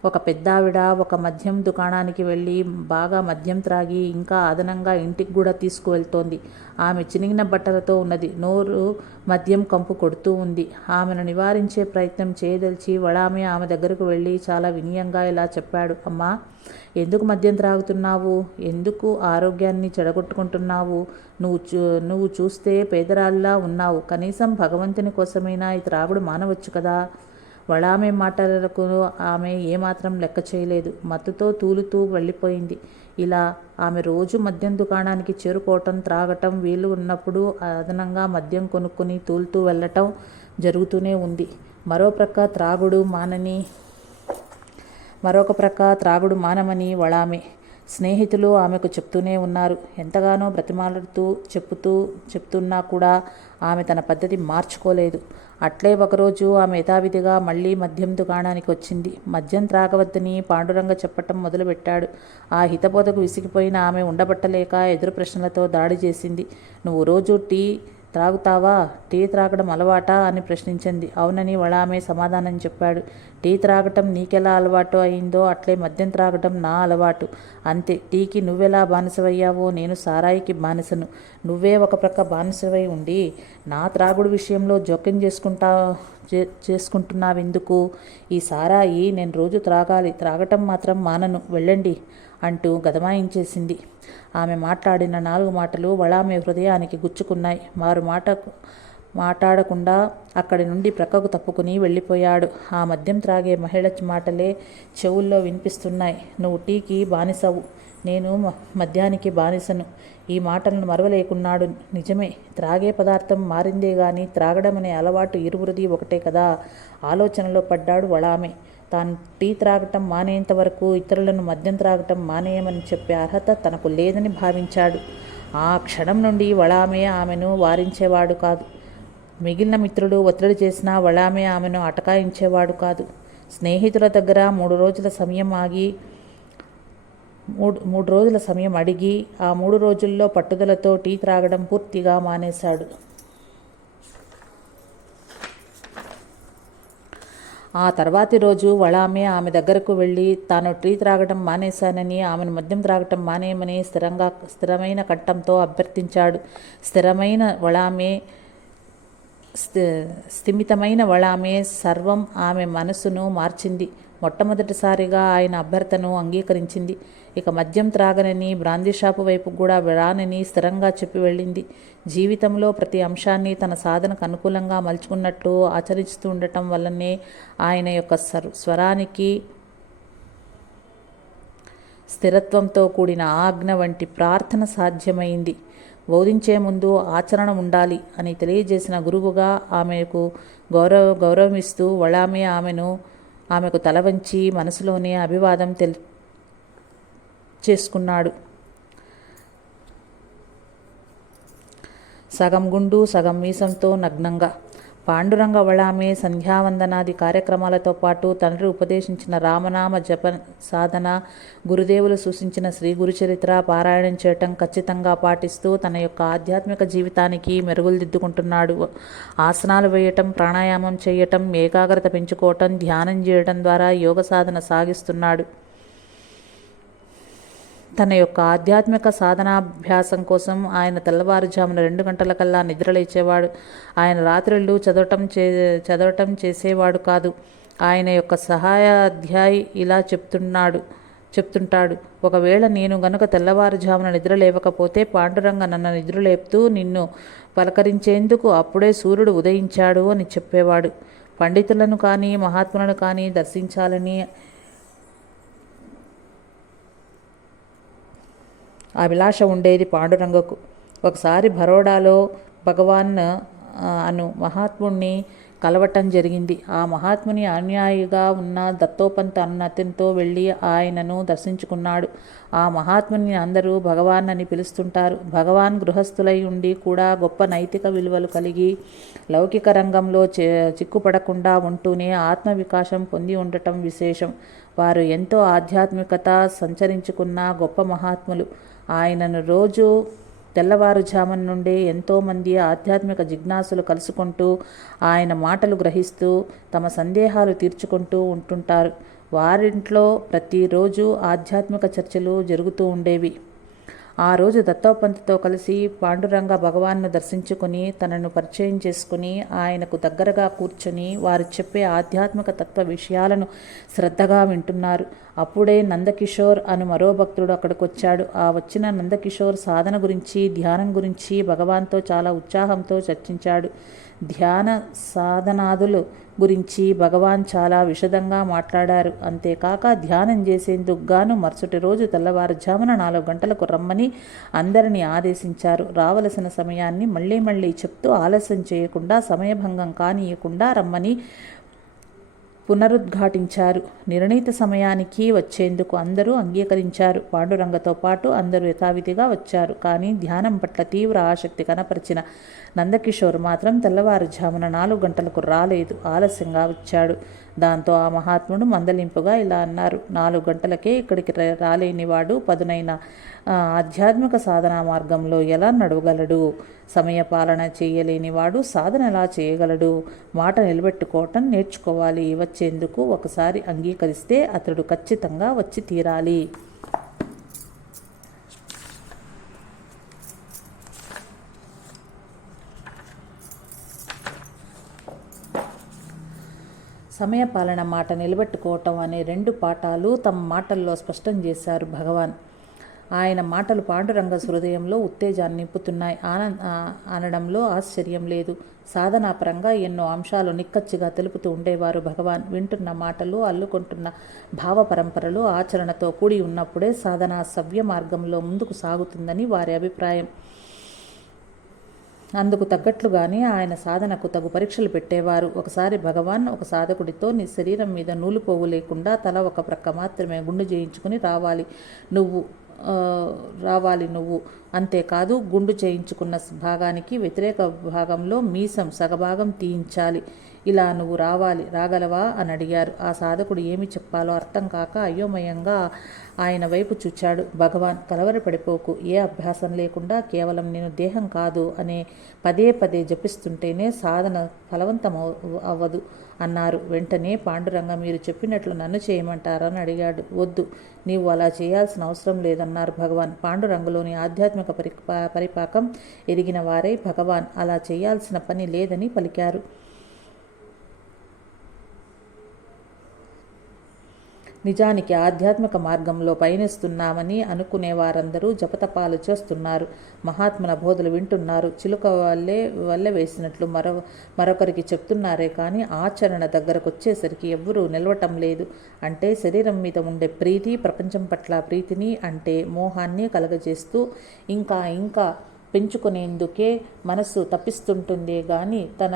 ఒక పెద్దావిడ ఒక మద్యం దుకాణానికి వెళ్ళి బాగా మద్యం త్రాగి ఇంకా అదనంగా ఇంటికి కూడా తీసుకువెళ్తోంది. ఆమె చినిగిన బట్టలతో ఉన్నది. నోరు మద్యం కంపు కొడుతూ ఉంది. ఆమెను నివారించే ప్రయత్నం చేయదలిచి వళామె ఆమె దగ్గరకు వెళ్ళి చాలా వినయంగా ఇలా చెప్పాడు. అమ్మా, ఎందుకు మద్యం త్రాగుతున్నావు? ఎందుకు ఆరోగ్యాన్ని చెడగొట్టుకుంటున్నావు? నువ్వు చూస్తే పేదరాల్లా ఉన్నావు. కనీసం భగవంతుని కోసమైనా ఈ త్రాగుడు మానవచ్చు కదా. వళామె మాటలకు ఆమె ఏమాత్రం లెక్క చేయలేదు. మత్తుతో తూలుతూ వెళ్ళిపోయింది. ఇలా ఆమె రోజు మద్యం దుకాణానికి చేరుకోవటం, త్రాగటం, వీలు ఉన్నప్పుడు అదనంగా మద్యం కొనుక్కుని తూలుతూ వెళ్ళటం జరుగుతూనే ఉంది. మరొక ప్రక్క త్రాగుడు మానమని వళామె స్నేహితులు ఆమెకు చెప్తూనే ఉన్నారు. ఎంతగానో బ్రతిమాలుతూ చెప్తున్నా కూడా ఆమె తన పద్ధతి మార్చుకోలేదు. అట్లే ఒకరోజు ఆమె యథావిధిగా మళ్ళీ మద్యం దుకాణానికి వచ్చింది. మద్యం త్రాగవద్దని పాండురంగ చెప్పటం మొదలుపెట్టాడు. ఆ హితబోధకు విసిగిపోయిన ఆమె ఉండబట్టలేక ఎదురు ప్రశ్నలతో దాడి చేసింది. నువ్వు రోజు టీ త్రాగుతావా? టీ త్రాగడం అలవాటా అని ప్రశ్నించింది. అవునని వళామె సమాధానం చెప్పాడు. టీ త్రాగటం నీకెలా అలవాటు అయిందో అట్లే మద్యం త్రాగటం నా అలవాటు. అంతే. టీకి నువ్వెలా బానిసవయ్యావో నేను సారాయికి బానిసను. నువ్వే ఒక ప్రక్క బానిసవై ఉండి నా త్రాగుడు విషయంలో జోక్యం చేసుకుంటున్నావెందుకు? ఈ సారాయి నేను రోజు త్రాగాలి, త్రాగటం మాత్రం మానను, వెళ్ళండి అంటూ గదమాయించేసింది. ఆమె మాట్లాడిన 4 మాటలు వళామె హృదయానికి గుచ్చుకున్నాయి. మాట్లాడకుండా అక్కడి నుండి ప్రక్కకు తప్పుకుని వెళ్ళిపోయాడు. ఆ మద్యం త్రాగే మహిళ మాటలే చెవుల్లో వినిపిస్తున్నాయి. నువ్వు టీకి బానిసవు, నేను మద్యానికి బానిసను. ఈ మాటలను మరవలేకున్నాడు. నిజమే, త్రాగే పదార్థం మారిందే గాని త్రాగడం అనే అలవాటు ఇరువురిది ఒకటే కదా. ఆలోచనలో పడ్డాడు వళామె. తాను టీ త్రాగటం మానేంత వరకు ఇతరులను మద్యం త్రాగటం మానేయమని చెప్పే అర్హత తనకు లేదని భావించాడు. ఆ క్షణం నుండి వళామె ఆమెను వారించేవాడు కాదు. మిగిలిన మిత్రులు ఒత్తిడి చేసినా వళామె ఆమెను అటకాయించేవాడు కాదు. స్నేహితుల దగ్గర 3 రోజుల సమయం అడిగి ఆ 3 రోజుల్లో పట్టుదలతో టీ త్రాగడం పూర్తిగా మానేశాడు. ఆ తర్వాతి రోజు వళామె ఆమె దగ్గరకు వెళ్ళి తాను టీ త్రాగటం మానేశానని, ఆమెను మద్యం త్రాగటం మానేయమని స్థిరమైన కంఠంతో అభ్యర్థించాడు. స్థిమితమైన వళామె సర్వం ఆమె మనసును మార్చింది. మొట్టమొదటిసారిగా ఆయన అభ్యర్థనను అంగీకరించింది. ఇక మద్యం త్రాగనని, బ్రాందీ షాపు వైపు కూడా రానని స్థిరంగా చెప్పి వెళ్ళింది. జీవితంలో ప్రతి అంశాన్ని తన సాధనకు అనుకూలంగా మలుచుకున్నట్టు ఆచరిస్తూ ఉండటం వల్లనే ఆయన యొక్క స్వరానికి స్థిరత్వంతో కూడిన ఆజ్ఞ వంటి ప్రార్థన సాధ్యమైంది. బోధించే ముందు ఆచరణ ఉండాలి అని తెలియజేసిన గురువుగా ఆమెకు గౌరవమిస్తూ వళామె ఆమెకు తల వంచి మనసులోనే అభివాదం చేసుకున్నాడు. సగం గుండు సగం మీసంతో నగ్నంగా. పాండురంగ వళామే సంధ్యావందనాది కార్యక్రమాలతో పాటు తండ్రి ఉపదేశించిన రామనామ జప సాధన, గురుదేవులు సూచించిన శ్రీ గురుచరిత్ర పారాయణం చేయటం ఖచ్చితంగా పాటిస్తూ తన యొక్క ఆధ్యాత్మిక జీవితానికి మెరుగులు దిద్దుకుంటున్నాడు. ఆసనాలు వేయటం, ప్రాణాయామం చేయటం, ఏకాగ్రత పెంచుకోవటం, ధ్యానం చేయటం ద్వారా యోగ సాధన సాగిస్తున్నాడు. తన యొక్క ఆధ్యాత్మిక సాధనాభ్యాసం కోసం ఆయన తెల్లవారుజామున 2 గంటలకల్లా నిద్రలేచేవాడు. ఆయన రాత్రిళ్ళు చదవటం చేసేవాడు కాదు. ఆయన యొక్క సహాయాధ్యాయి ఇలా చెప్తుంటాడు. ఒకవేళ నేను గనుక తెల్లవారుజామున నిద్రలేవకపోతే పాండురంగ నన్ను నిద్రలేపుతూ నిన్ను పలకరించేందుకు అప్పుడే సూర్యుడు ఉదయించాడు అని చెప్పేవాడు. పండితులను కానీ మహాత్ములను కానీ దర్శించాలని అభిలాష ఉండేది పాండురంగకు. ఒకసారి బరోడాలో భగవాన్ అను మహాత్ముణ్ణి కలవటం జరిగింది. ఆ మహాత్ముని అనుయాయిగా ఉన్న దత్తోపంత్ అన్న అతనితో వెళ్ళి ఆయనను దర్శించుకున్నాడు. ఆ మహాత్ముని అందరూ భగవాన్ అని పిలుస్తుంటారు. భగవాన్ గృహస్థులై ఉండి కూడా గొప్ప నైతిక విలువలు కలిగి లౌకిక రంగంలో చిక్కుపడకుండా ఉంటూనే ఆత్మ వికాసం పొంది ఉండటం విశేషం. వారు ఎంతో ఆధ్యాత్మికత సంచరించుకున్న గొప్ప మహాత్ములు. ఆయనను రోజు తెల్లవారుజామున నుండే ఎంతోమంది ఆధ్యాత్మిక జిజ్ఞాసులు కలుసుకుంటూ ఆయన మాటలు గ్రహిస్తూ తమ సందేహాలు తీర్చుకుంటూ ఉంటుంటారు. వారింట్లో ప్రతిరోజు ఆధ్యాత్మిక చర్చలు జరుగుతూ ఉండేవి. ఆ రోజు దత్తోపంత్తో కలిసి పాండురంగ భగవాన్ను దర్శించుకుని తనను పరిచయం చేసుకుని ఆయనకు దగ్గరగా కూర్చొని వారు చెప్పే ఆధ్యాత్మిక తత్వ విషయాలను శ్రద్ధగా వింటున్నారు. అప్పుడే నందకిషోర్ అను మరో భక్తుడు అక్కడికొచ్చాడు. ఆ వచ్చిన నందకిషోర్ సాధన గురించి, ధ్యానం గురించి భగవాన్తో చాలా ఉత్సాహంతో చర్చించాడు. ధ్యాన సాధనాదులు గురించి భగవాన్ చాలా విశదంగా మాట్లాడారు. అంతేకాక ధ్యానం చేసేందుకు గాను మరుసటి రోజు తెల్లవారుజామున 4 గంటలకు రమ్మని అందరినీ ఆదేశించారు. రావలసిన సమయాన్ని మళ్ళీ చెప్తూ ఆలస్యం చేయకుండా, సమయభంగం కానీయకుండా రమ్మని పునరుద్ఘాటించారు. నిర్ణీత సమయానికి వచ్చేందుకు అందరూ అంగీకరించారు. పాండురంగతో పాటు అందరూ యథావిధిగా వచ్చారు. కానీ ధ్యానం పట్ల తీవ్ర ఆసక్తి కనపరిచిన నందకిషోర్ మాత్రం తెల్లవారుజామున 4 గంటలకు రాలేదు, ఆలస్యంగా వచ్చాడు. దాంతో ఆ మహాత్ముడు మందలింపుగా ఇలా అన్నారు: 4 గంటలకే ఇక్కడికి రాలేనివాడు పదునైన ఆధ్యాత్మిక సాధనా మార్గంలో ఎలా నడవగలడు? సమయపాలన చేయలేనివాడు సాధన ఎలా చేయగలడు? మాట నిలబెట్టుకోవటం నేర్చుకోవాలి. వచ్చేందుకు ఒకసారి అంగీకరిస్తే అతడు ఖచ్చితంగా వచ్చి తీరాలి. సమయపాలన, మాట నిలబెట్టుకోవటం అనే 2 పాఠాలు తమ మాటల్లో స్పష్టం చేశారు భగవాన్. ఆయన మాటలు పాండురంగ హృదయంలో ఉత్తేజాన్ని నింపుతున్నాయి అనడంలో ఆశ్చర్యం లేదు. సాధనాపరంగా ఎన్నో అంశాలు నిక్కచ్చిగా తెలుపుతూ ఉండేవారు భగవాన్. వింటున్న మాటలు, అల్లుకుంటున్న భావ పరంపరలు ఆచరణతో కూడి ఉన్నప్పుడే సాధన సవ్య మార్గంలో ముందుకు సాగుతుందని వారి అభిప్రాయం. అందుకు తగ్గట్లుగానే ఆయన సాధనకు తగు పరీక్షలు పెట్టేవారు. ఒకసారి భగవాన్ ఒక సాధకుడితో, నీ శరీరం మీద నూలు పోగు లేకుండా తల ఒక ప్రక్క మాత్రమే గుండు చేయించుకుని రావాలి నువ్వు అంతేకాదు, గుండు చేయించుకున్న భాగానికి వ్యతిరేక భాగంలో మీసం సగభాగం తీయించాలి. ఇలా నువ్వు రాగలవా అని అడిగారు. ఆ సాధకుడు ఏమి చెప్పాలో అర్థం కాక అయోమయంగా ఆయన వైపు చూచాడు. భగవాన్, కలవరపడిపోకు. ఏ అభ్యాసం లేకుండా కేవలం నేను దేహం కాదు అనే పదే జపిస్తుంటేనే సాధన ఫలవంతం అవ్వదు అన్నారు. వెంటనే పాండురంగ, మీరు చెప్పినట్లు నన్ను చేయమంటారని అడిగాడు. వద్దు, నీవు అలా చేయాల్సిన అవసరం లేదన్నారు భగవాన్. పాండురంగలోని ఆధ్యాత్మిక పరిపాకం ఎరిగిన వారై భగవాన్ అలా చేయాల్సిన పని లేదని పలికారు. నిజానికి ఆధ్యాత్మిక మార్గంలో పయనిస్తున్నామని అనుకునే వారందరూ జపతపాలు చేస్తున్నారు, మహాత్ముల బోధలు వింటున్నారు, చిలుక వల్లే వేసినట్లు మరొకరికి చెప్తున్నారే కానీ ఆచరణ దగ్గరకు వచ్చేసరికి ఎవ్వరూ నిలవటం లేదు. అంటే శరీరం మీద ఉండే ప్రీతి, ప్రపంచం పట్ల ప్రీతిని అంటే మోహాన్ని కలగజేస్తూ ఇంకా పెంచుకునేందుకే మనస్సు తప్పిస్తుంటుందే గాని తన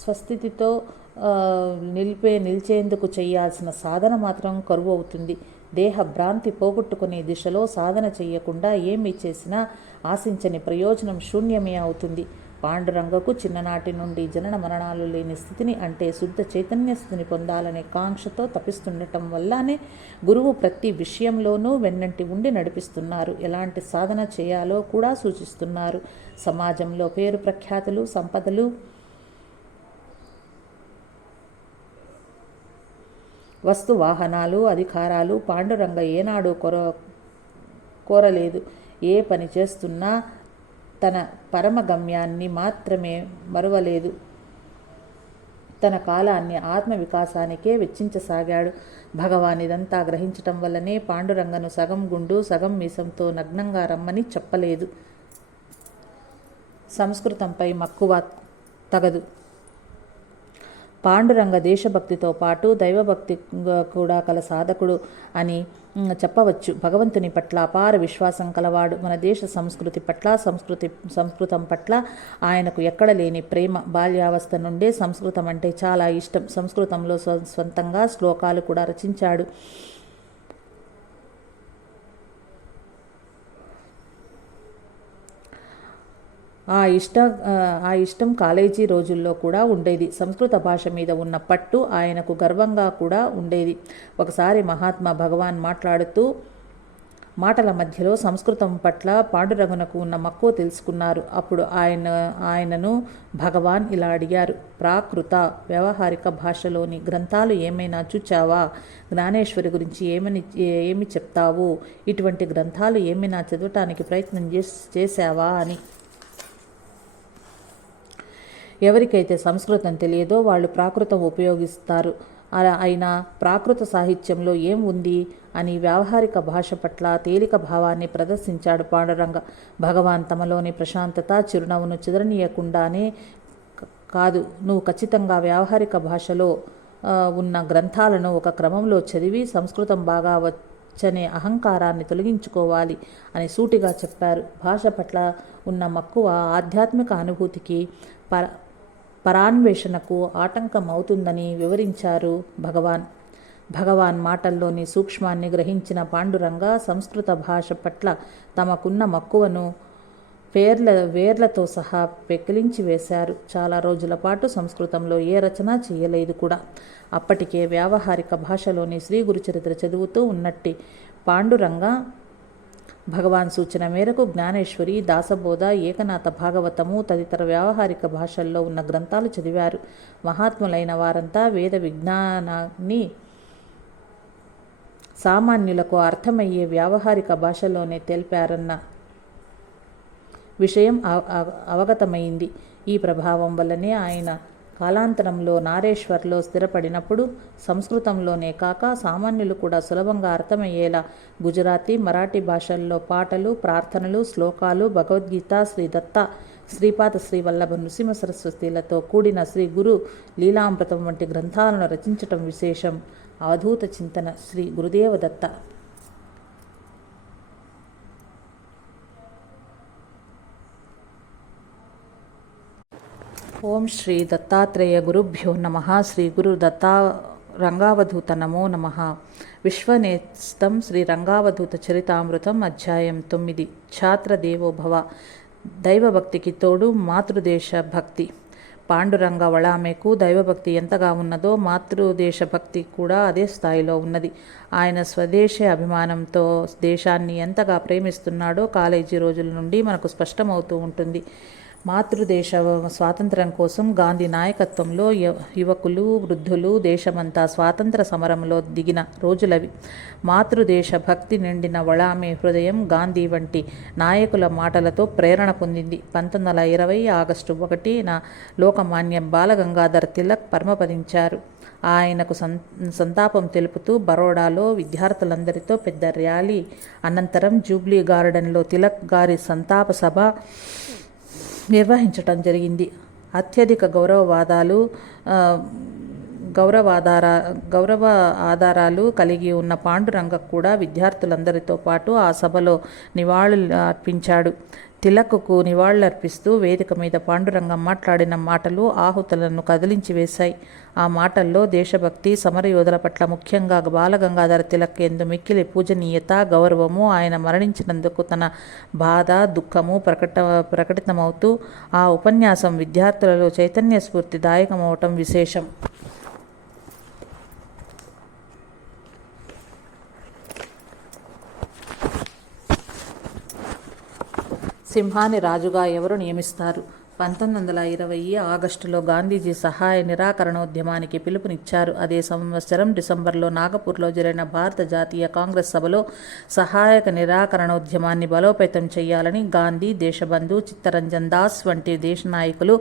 స్వస్థితితో నిలిచేందుకు చేయాల్సిన సాధన మాత్రం కరువు అవుతుంది. దేహభ్రాంతి పోగొట్టుకునే దిశలో సాధన చెయ్యకుండా ఏమి చేసినా ఆశించని ప్రయోజనం శూన్యమే అవుతుంది. పాండురంగకు చిన్ననాటి నుండి జనన మరణాలు లేని స్థితిని, అంటే శుద్ధ చైతన్య స్థితిని పొందాలనే కాంక్షతో తపిస్తుండటం వల్లనే గురువు ప్రతి విషయంలోనూ వెన్నంటి ఉండి నడిపిస్తున్నారు. ఎలాంటి సాధన చేయాలో కూడా సూచిస్తున్నారు. సమాజంలో పేరు ప్రఖ్యాతులు, సంపదలు, వస్తు వాహనాలు, అధికారాలు పాండురంగ ఏనాడు కోరలేదు. ఏ పని చేస్తున్నా తన పరమ గమ్యాన్ని మాత్రమే మరువలేదు. తన కాలాన్ని ఆత్మ వికాసానికే వెచ్చించసాగాడు. భగవాన్ ఇదంతా గ్రహించటం వల్లనే పాండురంగను సగం గుండు సగం మీసంతో నగ్నంగా రమ్మని చెప్పలేదు. సంస్కృతంపై మక్కువ తగదు. పాండురంగ దేశభక్తితో పాటు దైవభక్తి కూడా కల సాధకుడు అని చెప్పవచ్చు. భగవంతుని పట్ల అపార విశ్వాసం కలవాడు. మన దేశ సంస్కృతి పట్ల, సంస్కృతం పట్ల ఆయనకు ఎక్కడ లేని ప్రేమ. బాల్యావస్థ నుండే సంస్కృతం అంటే చాలా ఇష్టం. సంస్కృతంలో స్వంతంగా శ్లోకాలు కూడా రచించాడు. ఆ ఇష్టం కాలేజీ రోజుల్లో కూడా ఉండేది. సంస్కృత భాష మీద ఉన్న పట్టు ఆయనకు గర్వంగా కూడా ఉండేది. ఒకసారి మహాత్మా భగవాన్ మాటల మధ్యలో సంస్కృతం పట్ల పాండురంగనకు ఉన్న మక్కువ తెలుసుకున్నారు. అప్పుడు ఆయనను భగవాన్ ఇలా అడిగారు: ప్రాకృత వ్యవహారిక భాషలోని గ్రంథాలు ఏమైనా చూచావా? జ్ఞానేశ్వరి గురించి ఏమి చెప్తావు? ఇటువంటి గ్రంథాలు ఏమైనా చదవటానికి ప్రయత్నం చేశావా అని. ఎవరికైతే సంస్కృతం తెలియదో వాళ్ళు ప్రాకృతం ఉపయోగిస్తారు. అయినా ప్రాకృత సాహిత్యంలో ఏం ఉంది అని వ్యావహారిక భాష పట్ల తేలిక భావాన్ని ప్రదర్శించాడు పాండురంగ. భగవాన్ తమలోని ప్రశాంతత, చిరునవ్వును చెదరనీయకుండానే కాదు, నువ్వు ఖచ్చితంగా వ్యావహారిక భాషలో ఉన్న గ్రంథాలను ఒక క్రమంలో చదివి సంస్కృతం బాగా వచ్చనే అహంకారాన్ని తొలగించుకోవాలి అని సూటిగా చెప్పారు. భాష పట్ల ఉన్న మక్కువ ఆధ్యాత్మిక అనుభూతికి, పరాన్వేషణకు ఆటంకం అవుతుందని వివరించారు భగవాన్ మాటల్లోని సూక్ష్మాన్ని గ్రహించిన పాండురంగ సంస్కృత భాష పట్ల తమకున్న మక్కువను వేర్లతో సహా పెకిలించి వేశారు. చాలా రోజుల పాటు సంస్కృతంలో ఏ రచన చేయలేదు కూడా. అప్పటికే వ్యావహారిక భాషలోని శ్రీ గురుచరిత్ర చదువుతూ ఉన్నట్టి పాండురంగ భగవాన్ సూచన మేరకు జ్ఞానేశ్వరి, దాసబోధ, ఏకనాథ భాగవతము తదితర వ్యావహారిక భాషల్లో ఉన్న గ్రంథాలు చదివారు. మహాత్ములైన వారంతా వేద విజ్ఞానాన్ని సామాన్యులకు అర్థమయ్యే వ్యావహారిక భాషలోనే తెలిపారన్న విషయం అవగతమైంది. ఈ ప్రభావం వల్లనే ఆయన కాలాంతరంలో నారేశ్వర్లో స్థిరపడినప్పుడు సంస్కృతంలోనే కాక సామాన్యులు కూడా సులభంగా అర్థమయ్యేలా గుజరాతీ, మరాఠీ భాషల్లో పాటలు, ప్రార్థనలు, శ్లోకాలు, భగవద్గీత, శ్రీపాద శ్రీవల్లభ నృసింహ సరస్వతిలతో కూడిన శ్రీ గురు లీలామృతం వంటి గ్రంథాలను రచించటం విశేషం. అవధూత చింతన శ్రీ గురుదేవ దత్త. ఓం శ్రీ దత్తాత్రేయ గురుభ్యో నమః. శ్రీ గురు దత్తా రంగావధూత నమో నమః. విశ్వనేస్తం శ్రీ రంగావధూత చరితామృతం అధ్యాయం 9. ఛాత్రదేవోభవ. దైవభక్తికి తోడు మాతృదేశ భక్తి. పాండురంగ వళామెకు దైవభక్తి ఎంతగా ఉన్నదో మాతృదేశ భక్తి కూడా అదే స్థాయిలో ఉన్నది. ఆయన స్వదేశీ అభిమానంతో దేశాన్ని ఎంతగా ప్రేమిస్తున్నాడో కాలేజీ రోజుల నుండి మనకు స్పష్టమవుతూ ఉంటుంది. మాతృదేశ స్వాతంత్ర్యం కోసం గాంధీ నాయకత్వంలో యువకులు, వృద్ధులు దేశమంతా స్వాతంత్ర సమరంలో దిగిన రోజులవి. మాతృదేశ భక్తి నిండిన వళామె హృదయం గాంధీ వంటి నాయకుల మాటలతో ప్రేరణ పొందింది. 1920 ఆగస్టు 1న లోకమాన్య బాలగంగాధర్ తిలక్ పరమపదించారు. ఆయనకు సంతాపం తెలుపుతూ బరోడాలో విద్యార్థులందరితో పెద్ద ర్యాలీ అనంతరం జూబ్లీ గార్డెన్లో తిలక్ గారి సంతాప సభ నిర్వహించటం జరిగింది. అత్యధిక గౌరవ ఆధారాలు కలిగి ఉన్న పాండురంగ కూడా విద్యార్థులందరితో పాటు ఆ సభలో నివాళులు అర్పించాడు. తిలక్కు నివాళులర్పిస్తూ వేదిక మీద పాండురంగం మాట్లాడిన మాటలు ఆహుతులను కదిలించి వేశాయి. ఆ మాటల్లో దేశభక్తి, సమరయోధుల పట్ల ముఖ్యంగా బాలగంగాధర తిలక్ యందు మిక్కిలి పూజనీయత, గౌరవము, ఆయన మరణించినందుకు తన బాధ, దుఃఖము ప్రకటితమవుతూ ఆ ఉపన్యాసం విద్యార్థులలో చైతన్య స్ఫూర్తి దాయకమవటం విశేషం. సింహాన్ని రాజుగా ఎవరు నియమిస్తారు? 1920 ఆగస్టులో గాంధీజీ సహాయ నిరాకరణోద్యమానికి పిలుపునిచ్చారు. అదే సంవత్సరం డిసెంబర్లో నాగపూర్లో జరిగిన భారత జాతీయ కాంగ్రెస్ సభలో సహాయక నిరాకరణోద్యమాన్ని బలోపేతం చేయాలని గాంధీ, దేశబంధు, చిత్తరంజన్ దాస్ వంటి దేశ నాయకులు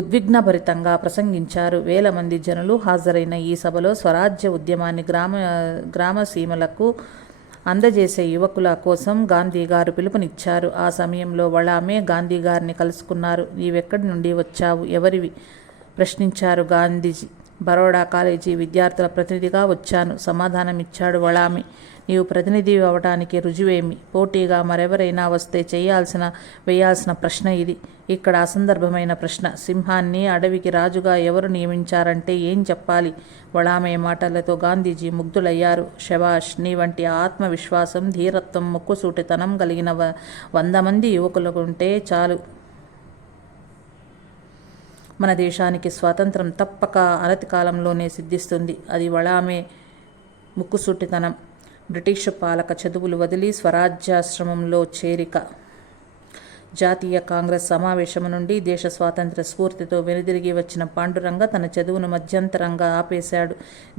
ఉద్విగ్నభరితంగా ప్రసంగించారు. వేల మంది జనులు హాజరైన ఈ సభలో స్వరాజ్య ఉద్యమాన్ని గ్రామసీమలకు అందజేసే యువకుల కోసం గాంధీ గారు పిలుపునిచ్చారు. ఆ సమయంలో వళామే గాంధీ గారిని కలుసుకున్నారు. నీవెక్కడి నుండి వచ్చావు, ఎవరివి ప్రశ్నించారు గాంధీజీ. బరోడా కాలేజీ విద్యార్థుల ప్రతినిధిగా వచ్చాను సమాధానమిచ్చాడు వళామి. నీవు ప్రతినిధి అవడానికి రుజువేమి? పోటీగా మరెవరైనా వస్తే వేయాల్సిన ప్రశ్న ఇది. ఇక్కడ అసందర్భమైన ప్రశ్న. సింహాన్ని అడవికి రాజుగా ఎవరు నియమించారంటే ఏం చెప్పాలి? వళామే మాటలతో గాంధీజీ ముగ్ధులయ్యారు. శభాష్, నీ వంటి ఆత్మవిశ్వాసం, ధీరత్వం, ముక్కుసూటితనం కలిగిన 100 మంది యువకులుంటే చాలు. మన దేశానికి స్వాతంత్రం తప్పక అనతి కాలంలోనే సిద్ధిస్తుంది. అది వళామే ముక్కుసూటితనం. బ్రిటిషు పాలక చదువులు వదిలి స్వరాజ్యాశ్రమంలో చేరిక. జాతీయ కాంగ్రెస్ సమావేశం నుండి దేశ స్వాతంత్ర స్ఫూర్తితో వెనుదిరిగి వచ్చిన పాండురంగ తన చదువును మధ్యంతరంగా ఆపేశాడు.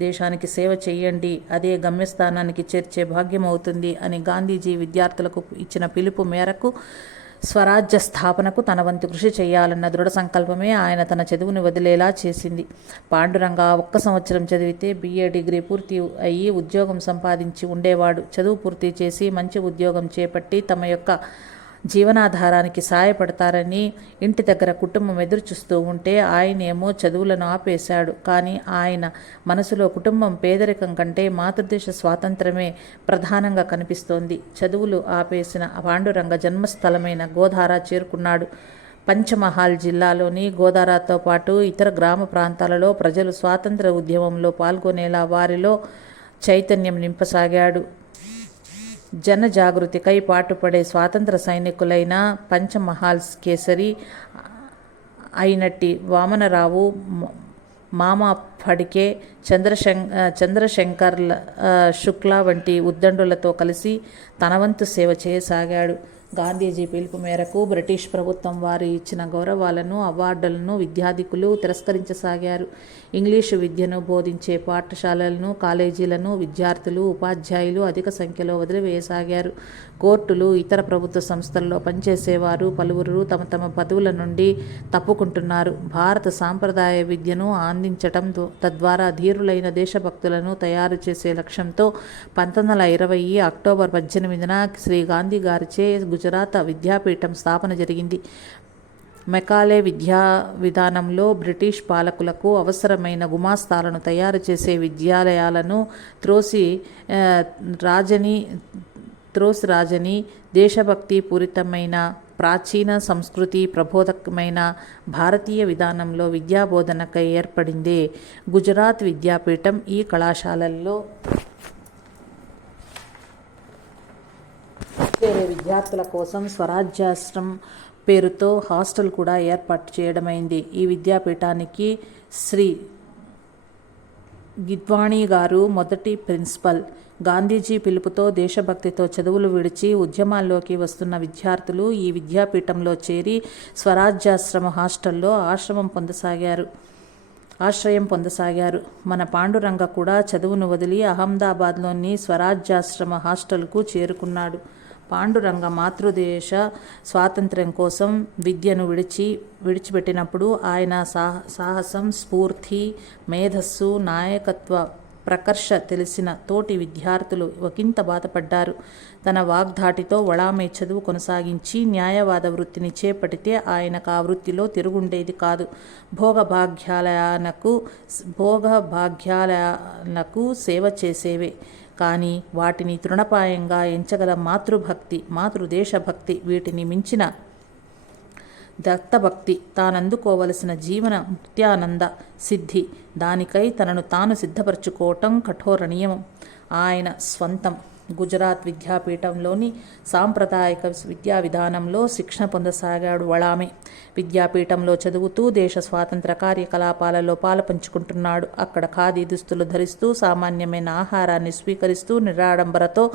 దేశానికి సేవ చెయ్యండి, అదే గమ్యస్థానానికి చేర్చే భాగ్యమవుతుంది అని గాంధీజీ విద్యార్థులకు ఇచ్చిన పిలుపు మేరకు స్వరాజ్య స్థాపనకు తన వంతు కృషి చేయాలన్న దృఢ సంకల్పమే ఆయన తన చదువును వదిలేలా చేసింది. పాండురంగ 1 సంవత్సరం చదివితే BA డిగ్రీ పూర్తి అయ్యి ఉద్యోగం సంపాదించి ఉండేవాడు. చదువు పూర్తి చేసి మంచి ఉద్యోగం చేపట్టి తమ యొక్క జీవనాధారానికి సాయపడతారని ఇంటి దగ్గర కుటుంబం ఎదురుచూస్తూ ఉంటే ఆయనేమో చదువులను ఆపేశాడు. కానీ ఆయన మనసులో కుటుంబం పేదరికం కంటే మాతృదేశ స్వాతంత్రమే ప్రధానంగా కనిపిస్తోంది. చదువులు ఆపేసిన పాండురంగ జన్మస్థలమైన గోధార చేరుకున్నాడు. పంచమహాల్ జిల్లాలోని గోధారాతో పాటు ఇతర గ్రామ ప్రాంతాలలో ప్రజలు స్వాతంత్ర ఉద్యమంలో పాల్గొనేలా వారిలో చైతన్యం నింపసాగాడు. జనజాగృతికై పాటుపడే స్వాతంత్ర సైనికులైన పంచమహాల్స్ కేసరి అయినట్టి వామనరావు, మామా ఫడ్కే, చంద్రశంకర్ శుక్లా వంటి ఉద్దండులతో కలిసి తనవంతు సేవ చేయసాగాడు. గాంధీజీ పిలుపు మేరకు బ్రిటిష్ ప్రభుత్వం వారు ఇచ్చిన గౌరవాలను, అవార్డులను విద్యార్థికులు తిరస్కరించసాగారు. ఇంగ్లీషు విద్యను బోధించే పాఠశాలలను, కాలేజీలను విద్యార్థులు, ఉపాధ్యాయులు అధిక సంఖ్యలో వదిలివేయసాగారు. కోర్టులు, ఇతర ప్రభుత్వ సంస్థల్లో పనిచేసేవారు పలువురు తమ తమ పదవుల నుండి తప్పుకుంటున్నారు. భారత సాంప్రదాయ విద్యను అందించటం, తద్వారా ధీరులైన దేశభక్తులను తయారు చేసే లక్ష్యంతో 1920 అక్టోబర్ 18న శ్రీ గాంధీ గారిచే గుజరాత్ విద్యాపీఠం స్థాపన జరిగింది. మెకాలే విద్యా విధానంలో బ్రిటిష్ పాలకులకు అవసరమైన గుమాస్తాలను తయారు చేసే విద్యాలయాలను త్రోసి రాజని దేశభక్తి పూరితమైన ప్రాచీన సంస్కృతి ప్రబోధకమైన భారతీయ విధానంలో విద్యాబోధనకై ఏర్పడిందే గుజరాత్ విద్యాపీఠం. ఈ కళాశాలల్లో వేరే విద్యార్థుల కోసం స్వరాజ్యాశ్రమం పేరుతో హాస్టల్ కూడా ఏర్పాటు చేయడమైంది. ఈ విద్యాపీఠానికి శ్రీ గిద్వాణి గారు మొదటి ప్రిన్సిపల్. గాంధీజీ పిలుపుతో దేశభక్తితో చదువులు విడిచి ఉద్యమాల్లోకి వస్తున్న విద్యార్థులు ఈ విద్యాపీఠంలో చేరి స్వరాజ్యాశ్రమ హాస్టల్లో ఆశ్రయం పొందసాగారు. మన పాండురంగ కూడా చదువును వదిలి అహ్మదాబాద్లోని స్వరాజ్యాశ్రమ హాస్టల్కు చేరుకున్నాడు. పాండురంగ మాతృదేశ స్వాతంత్ర్యం కోసం విద్యను విడిచిపెట్టినప్పుడు ఆయన సాహసం, స్ఫూర్తి, మేధస్సు, నాయకత్వ ప్రకర్ష తెలిసిన తోటి విద్యార్థులు ఒకంత బాధపడ్డారు. తన వాగ్ధాటితో వళామే చదువు కొనసాగించి న్యాయవాద వృత్తిని చేపట్టితే ఆయనకు ఆ వృత్తిలో తిరుగుండేది కాదు. భోగభాగ్యాలకు సేవ చేసేవే కానీ వాటిని తృణపాయంగా ఎంచగల మాతృభక్తి, మాతృదేశభక్తి, వీటిని మించిన దత్తభక్తి, తానందుకోవలసిన జీవన ముక్త్యానంద సిద్ధి, దానికై తనను తాను సిద్ధపరచుకోవటం కఠోర నియమం. ఆయన స్వంతం గుజరాత్ విద్యాపీఠంలోని సాంప్రదాయక విద్యా విధానంలో శిక్షణ పొందసాగాడు వళామే. విద్యాపీఠంలో చదువుతూ దేశ స్వాతంత్ర కార్యకలాపాలలో పాలుపంచుకుంటున్నాడు. అక్కడ ఖాదీ దుస్తులు ధరిస్తూ సామాన్యమైన ఆహారాన్ని స్వీకరిస్తూ నిరాడంబరతో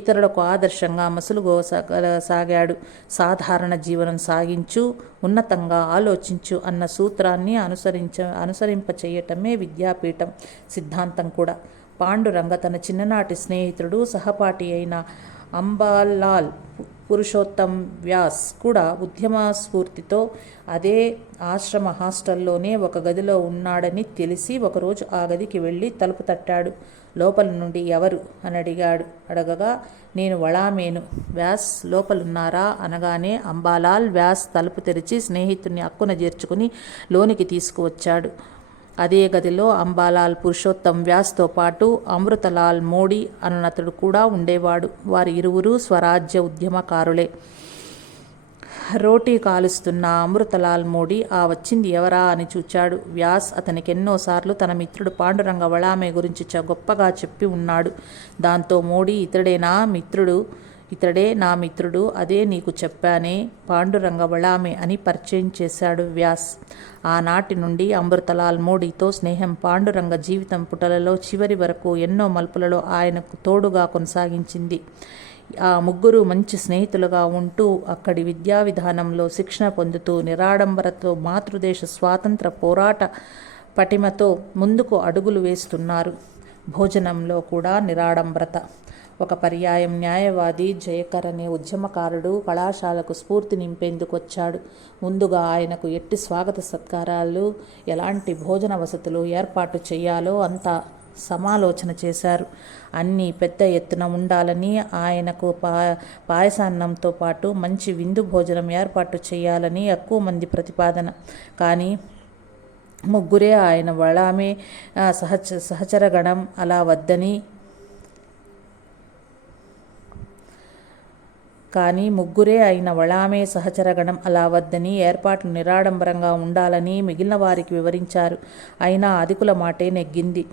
ఇతరులకు ఆదర్శంగా మసులుగోసాగాడు. సాధారణ జీవనం సాగించు, ఉన్నతంగా ఆలోచించు అన్న సూత్రాన్ని అనుసరింపచేయటమే విద్యాపీఠం సిద్ధాంతం కూడా. పాండురంగ తన చిన్ననాటి స్నేహితుడు, సహపాఠి అయిన అంబాలాల్ పురుషోత్తం వ్యాస్ కూడా ఉద్యమ స్ఫూర్తితో అదే ఆశ్రమ హాస్టల్లోనే ఒక గదిలో ఉన్నాడని తెలిసి ఒకరోజు ఆ గదికి వెళ్ళి తలుపు తట్టాడు. లోపల నుండి ఎవరు అని అడగగా, నేను వళామేను, వ్యాస్ లోపలున్నారా అనగానే అంబాలాల్ వ్యాస్ తలుపు తెరిచి స్నేహితుడిని అక్కున చేర్చుకుని లోనికి తీసుకువచ్చాడు. అదే గదిలో అంబాలాల్ పురుషోత్తం వ్యాస్తో పాటు అమృతలాల్ మోడీ అన్నతడు కూడా ఉండేవాడు. వారి ఇరువురు స్వరాజ్య ఉద్యమకారులే. రోటీ కాలుస్తున్న అమృతలాల్ మోడీ ఆ వచ్చింది ఎవరా అని చూచాడు. వ్యాస్ అతనికెన్నోసార్లు తన మిత్రుడు పాండురంగ వళామే గురించి గొప్పగా చెప్పి ఉన్నాడు. దాంతో మోడీ, ఇతడే నా మిత్రుడు, అదే నీకు చెప్పానే, పాండురంగ వళామే అని పరిచయం చేశాడు వ్యాస్. ఆనాటి నుండి అమృతలాల్ మోడీతో స్నేహం పాండురంగ జీవితం పుటలలో చివరి వరకు ఎన్నో మలుపులలో ఆయనకు తోడుగా కొనసాగించింది. ఆ ముగ్గురు మంచి స్నేహితులుగా ఉంటూ అక్కడి విద్యా విధానంలో శిక్షణ పొందుతూ నిరాడంబరతో మాతృదేశ స్వాతంత్ర పోరాట పటిమతో ముందుకు అడుగులు వేస్తున్నారు. భోజనంలో కూడా నిరాడంబరత. ఒక పర్యాయం న్యాయవాది జయకర్ అనే ఉద్యమకారుడు కళాశాలకు స్ఫూర్తి నింపేందుకు వచ్చాడు. ముందుగా ఆయనకు ఎట్టి స్వాగత సత్కారాలు, ఎలాంటి భోజన వసతులు ఏర్పాటు చేయాలో అంతా సమాలోచన చేశారు. అన్నీ పెద్ద ఎత్తున ఉండాలని, ఆయనకు పాయసాన్నంతో పాటు మంచి విందు భోజనం ఏర్పాటు చేయాలని ఎక్కువ మంది ప్రతిపాదన. కానీ ముగ్గురే ఆయన వళామే సహచరగణం అలా వద్దని ఏర్పాట్లు నిరాడంబరంగా ఉండాలని మిగిలిన వారికి వివరించారు. అయినా అధికుల మాటే నెగ్గింది.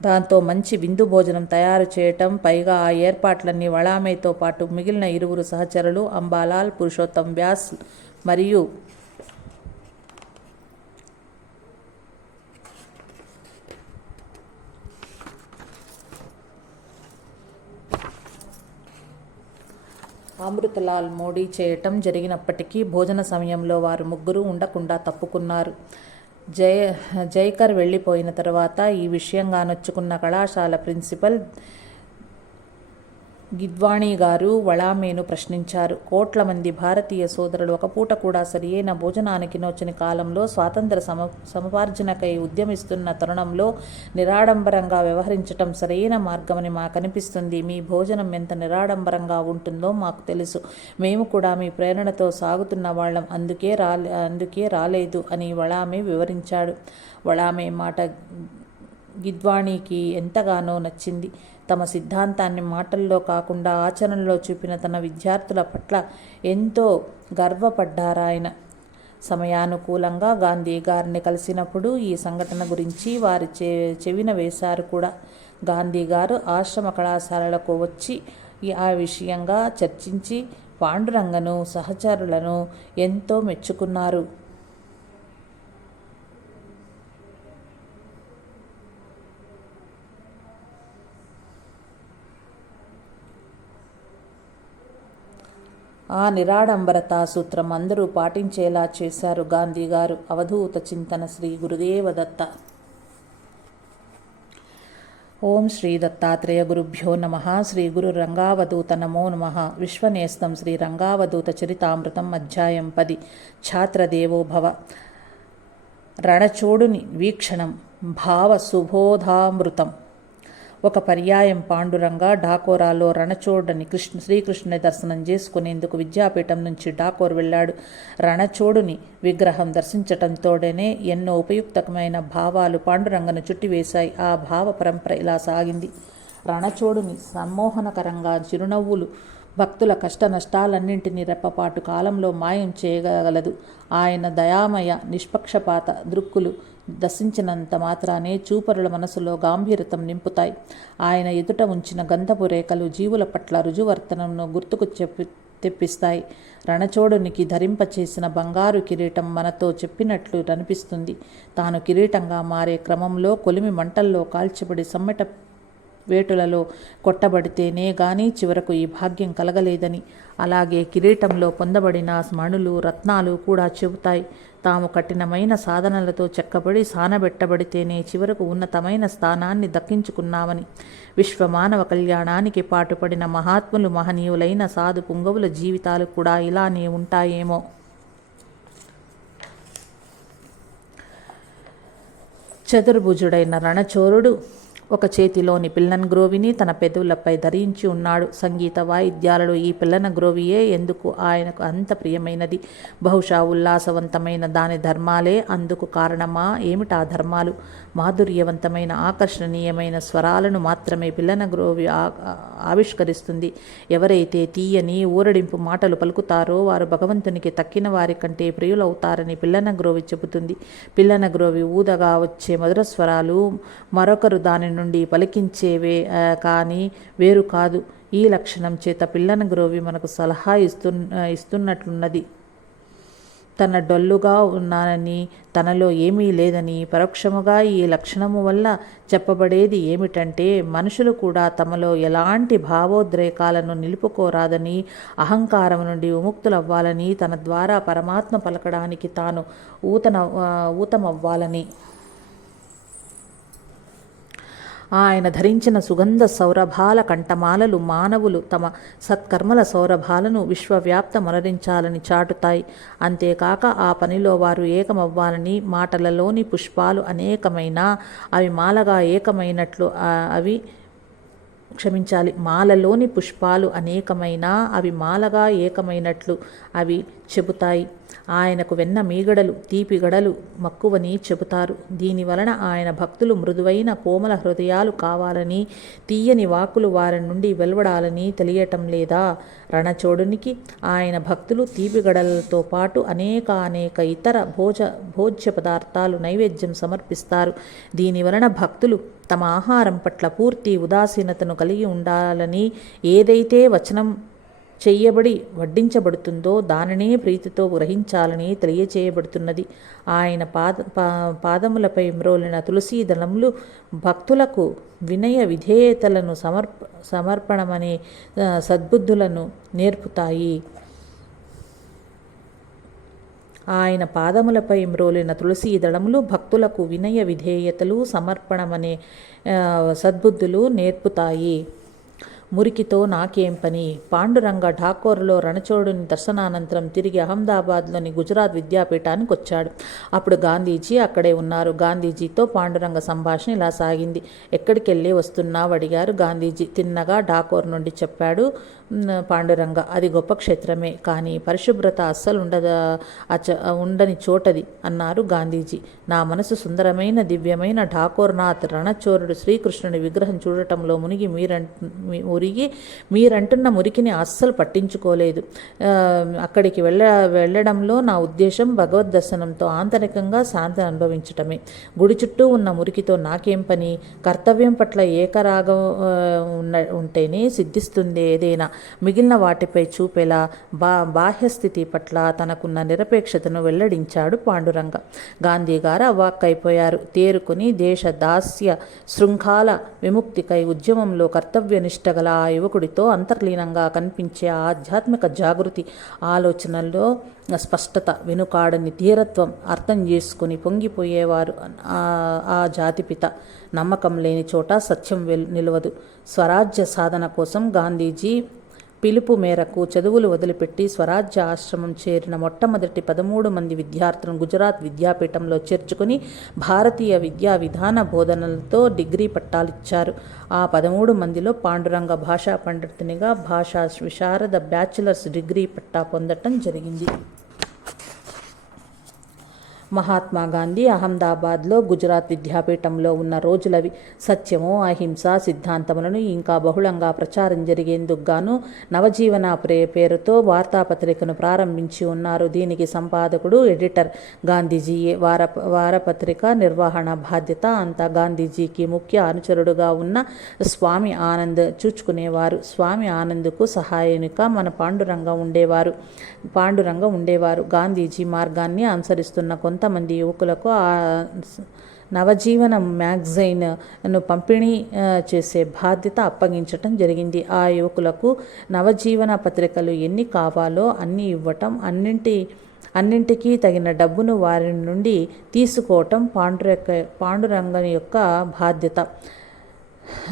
దాంతో మంచి విందు భోజనం తయారు చేయటం, పైగా ఆ ఏర్పాట్లన్నీ వళామేతో పాటు మిగిలిన ఇరువురు సహచరులు అంబాలాల్ పురుషోత్తం వ్యాస్ మరియు అమృతలాల్ మోడీ చేయటం జరిగినప్పటికీ భోజన సమయంలో వారు ముగ్గురు ఉండకుండా తప్పుకున్నారు. జయకర్ వెళ్ళిపోయిన తర్వాత ఈ విషయంగా నొచ్చుకున్న కళాశాల ప్రిన్సిపల్ గిద్వాణి గారు వళామేను ప్రశ్నించారు. కోట్ల మంది భారతీయ సోదరులు ఒక పూట కూడా సరియైన భోజనానికి నోచని కాలంలో స్వాతంత్ర సముపార్జనకై ఉద్యమిస్తున్న తరుణంలో నిరాడంబరంగా వ్యవహరించటం సరైన మార్గమని మాకనిపిస్తుంది. మీ భోజనం ఎంత నిరాడంబరంగా ఉంటుందో మాకు తెలుసు. మేము కూడా మీ ప్రేరణతో సాగుతున్న వాళ్ళం, అందుకే రాలేదు అని వళామే వివరించాడు. వళామే మాట గిద్వాణికి ఎంతగానో నచ్చింది. తమ సిద్ధాంతాన్ని మాటల్లో కాకుండా ఆచరణలో చూపిన తన విద్యార్థుల పట్ల ఎంతో గర్వపడ్డారాయన. సమయానుకూలంగా గాంధీ గారిని కలిసినప్పుడు ఈ సంఘటన గురించి వారి చెవిన వేశారు కూడా. గాంధీ గారు ఆశ్రమ కళాశాలలకు వచ్చి ఆ విషయంగా చర్చించి పాండురంగను సహచరులను ఎంతో మెచ్చుకున్నారు. ఆ నిరాడంబరతా సూత్రం అందరూ పాటించేలా చేశారు గాంధీ గారు. అవధూత చింతన శ్రీ గురుదేవదత్త. ఓం శ్రీ దత్తాత్రేయ గురుభ్యో నమః. శ్రీ గురు రంగావధూత నమో నమః. విశ్వనేస్తం శ్రీ రంగావధూత చరితామృతం అధ్యాయం 10. ఛాత్రదేవో భవ. రణచోడుని వీక్షణం భావ సుబోధామృతం. ఒక పర్యాయం పాండురంగ డాకోరాలో రణచోడుని శ్రీకృష్ణుని దర్శనం చేసుకునేందుకు విద్యాపీఠం నుంచి డాకోర్ వెళ్ళాడు. రణచోడుని విగ్రహం దర్శించటంతోడనే ఎన్నో ఉపయుక్తమైన భావాలు పాండురంగను చుట్టివేశాయి. ఆ భావ పరంపర ఇలా సాగింది. రణచోడుని సమ్మోహనకరంగా చిరునవ్వులు భక్తుల కష్ట నష్టాలన్నింటినీ రెప్పపాటు కాలంలో మాయం చేయగలదు. ఆయన దయామయ నిష్పక్షపాత దృక్కులు దర్శించినంత మాత్రానే చూపరుల మనసులో గాంభీర్యతం నింపుతాయి. ఆయన ఎదుట ఉంచిన గంధపు రేఖలు జీవుల పట్ల రుజువర్తనను గుర్తుకు తెప్పిస్తాయి. రణచోడునికి ధరింపచేసిన బంగారు కిరీటం మనతో చెప్పినట్లు అనిపిస్తుంది. తాను కిరీటంగా మారే క్రమంలో కొలిమి మంటల్లో కాల్చబడి సమ్మెట వేటులలో కొట్టబడితేనే గాని చివరకు ఈ భాగ్యం కలగలేదని. అలాగే కిరీటంలో పొందబడిన మణులు రత్నాలు కూడా చెబుతాయి. తాము కఠినమైన సాధనలతో చెక్కబడి సానబెట్టబడితేనే చివరకు ఉన్నతమైన స్థానాన్ని దక్కించుకున్నామని. విశ్వమానవ కళ్యాణానికి పాటుపడిన మహాత్ములు మహనీయులైన సాధు పుంగవుల జీవితాలు కూడా ఇలానే ఉంటాయేమో. చతుర్భుజుడైన రణచోరుడు ఒక చేతిలోని పిల్లన గ్రోవిని తన పెదవులపై ధరించి ఉన్నాడు. సంగీత వాయిద్యాలలో ఈ పిల్లన గ్రోవియే ఎందుకు ఆయనకు అంత ప్రియమైనది? బహుశా ఉల్లాసవంతమైన దాని ధర్మాలే అందుకు కారణమా? ఏమిటా ధర్మాలు? మాధుర్యవంతమైన ఆకర్షణీయమైన స్వరాలను మాత్రమే పిల్లన గ్రోవి ఆవిష్కరిస్తుంది. ఎవరైతే తీయని ఊరడింపు మాటలు పలుకుతారో వారు భగవంతునికి తక్కిన వారి కంటే ప్రియులవుతారని పిల్లన గ్రోవి చెబుతుంది. పిల్లన గ్రోవి ఊదగా వచ్చే మధుర స్వరాలు మరొకరు దాని నుండి పలికించేవే కానీ వేరు కాదు. ఈ లక్షణం చేత పిల్లన గ్రోవి మనకు సలహా ఇస్తున్నట్లున్నది. తన డొల్లుగా ఉన్నానని, తనలో ఏమీ లేదని. పరోక్షముగా ఈ లక్షణము వల్ల చెప్పబడేది ఏమిటంటే మనుషులు కూడా తమలో ఎలాంటి భావోద్రేకాలను నిలుపుకోరాదని, అహంకారం నుండి విముక్తులవ్వాలని, తన ద్వారా పరమాత్మ పలకడానికి తాను ఊతమవ్వాలని. ఆయన ధరించిన సుగంధ సౌరభాల కంఠమాలలు మానవులు తమ సత్కర్మల సౌరభాలను విశ్వవ్యాప్త మరరించాలని చాటుతాయి. అంతేకాక ఆ పనిలో వారు ఏకమవ్వాలని. మాటలలోని పుష్పాలు అనేకమైన అవి మాలగా ఏకమైనట్లు మాలలోని పుష్పాలు అనేకమైన అవి మాలగా ఏకమైనట్లు అవి చెబుతాయి. ఆయనకు వెన్న మీగడలు తీపిగడలు మక్కువని చెబుతారు. దీనివలన ఆయన భక్తులు మృదువైన కోమల హృదయాలు కావాలని, తీయని వాక్కులు వారి నుండి వెలువడాలని తెలియటం లేదా? రణచోడునికి ఆయన భక్తులు తీపిగడలతో పాటు అనేక ఇతర భోజ్య పదార్థాలు నైవేద్యం సమర్పిస్తారు. దీనివలన భక్తులు తమ ఆహారం పట్ల పూర్తి ఉదాసీనతను కలిగి ఉండాలని, ఏదైతే వచనం చెయ్యబడి వడ్డించబడుతుందో దానినే ప్రీతితో గ్రహించాలని తెలియచేయబడుతున్నది. ఆయన పాదములపై మ్రోలిన తులసీదళములు భక్తులకు వినయ విధేయతలను సమర్పణమనే సద్బుద్ధులను నేర్పుతాయి. ఆయన పాదములపై మ్రోలిన తులసీ దళములు భక్తులకు వినయ విధేయతలు సమర్పణమనే సద్బుద్ధులు నేర్పుతాయి. మురికితో నాకేం పని? పాండురంగ ఠాకూర్లో రణచోడుని దర్శనానంతరం తిరిగి అహ్మదాబాద్లోని గుజరాత్ విద్యాపీఠానికి వచ్చాడు. అప్పుడు గాంధీజీ అక్కడే ఉన్నారు. గాంధీజీతో పాండురంగ సంభాషణ ఇలా సాగింది. ఎక్కడికి వెళ్ళి వస్తున్నావు అడిగారు గాంధీజీ. తిన్నగా ఠాకూర్ నుండి చెప్పాడు పాండురంగ. అది గొప్ప క్షేత్రమే, కానీ పరిశుభ్రత అస్సలు ఉండని చోటది అన్నారు గాంధీజీ. నా మనసు సుందరమైన దివ్యమైన ఠాకూర్నాథ్ రణచోరుడు శ్రీకృష్ణుని విగ్రహం చూడటంలో మునిగి మీరంటున్న మురికిని అస్సలు పట్టించుకోలేదు. అక్కడికి వెళ్ళడంలో నా ఉద్దేశం భగవద్ దర్శనంతో ఆంతరికంగా శాంతిని అనుభవించటమే. గుడి చుట్టూ ఉన్న మురికితో నాకేం పని? కర్తవ్యం పట్ల ఏకరాగం ఉంటేనే సిద్ధిస్తుంది ఏదైనా. మిగిలిన వాటిపై చూపేలా బాహ్యస్థితి పట్ల తనకున్న నిరపేక్షతను వెల్లడించాడు పాండురంగ. గాంధీ గారు అవాక్కైపోయారు. తేరుకుని దేశ దాస్య శృంఖాల విముక్తికై ఉద్యమంలో కర్తవ్యనిష్ట గల ఆ యువకుడితో అంతర్లీనంగా కనిపించే ఆధ్యాత్మిక జాగృతి, ఆలోచనల్లో స్పష్టత, వెనుకాడని ధీరత్వం అర్థం చేసుకుని పొంగిపోయేవారు ఆ జాతిపిత. నమ్మకం లేని చోట సత్యం నిలవదు. స్వరాజ్య సాధన కోసం గాంధీజీ పిలుపు మేరకు చదువులు వదిలిపెట్టి స్వరాజ్య ఆశ్రమం చేరిన మొట్టమొదటి 13 మంది విద్యార్థులను గుజరాత్ విద్యాపీఠంలో చేర్చుకుని భారతీయ విద్యా విధాన బోధనలతో డిగ్రీ పట్టాలిచ్చారు. ఆ 13 మందిలో పాండురంగ భాషా పండితునిగా భాషా విశారద బ్యాచిలర్స్ డిగ్రీ పట్టా పొందటం జరిగింది. మహాత్మా గాంధీ అహ్మదాబాద్లో గుజరాత్ విద్యాపీఠంలో ఉన్న రోజులవి. సత్యము, అహింస సిద్ధాంతములను ఇంకా బహుళంగా ప్రచారం జరిగేందుకు గాను నవజీవన పేరుతో వార్తాపత్రికను ప్రారంభించి ఉన్నారు. దీనికి సంపాదకుడు, ఎడిటర్ గాంధీజీయే. వారపత్రిక నిర్వహణ బాధ్యత అంతా గాంధీజీకి ముఖ్య అనుచరుడుగా ఉన్న స్వామి ఆనంద్ చూచుకునేవారు. స్వామి ఆనంద్కు సహాయనిగా మన పాండురంగ ఉండేవారు. గాంధీజీ మార్గాన్ని అనుసరిస్తున్న కొంతమంది యువకులకు ఆ నవజీవనం మ్యాగజైన్ను పంపిణీ చేసే బాధ్యత అప్పగించటం జరిగింది. ఆ యువకులకు నవజీవన పత్రికలు ఎన్ని కావాలో అన్ని ఇవ్వటం, అన్నింటికీ తగిన డబ్బును వారి నుండి తీసుకోవటం పాండురంగన్ యొక్క బాధ్యత.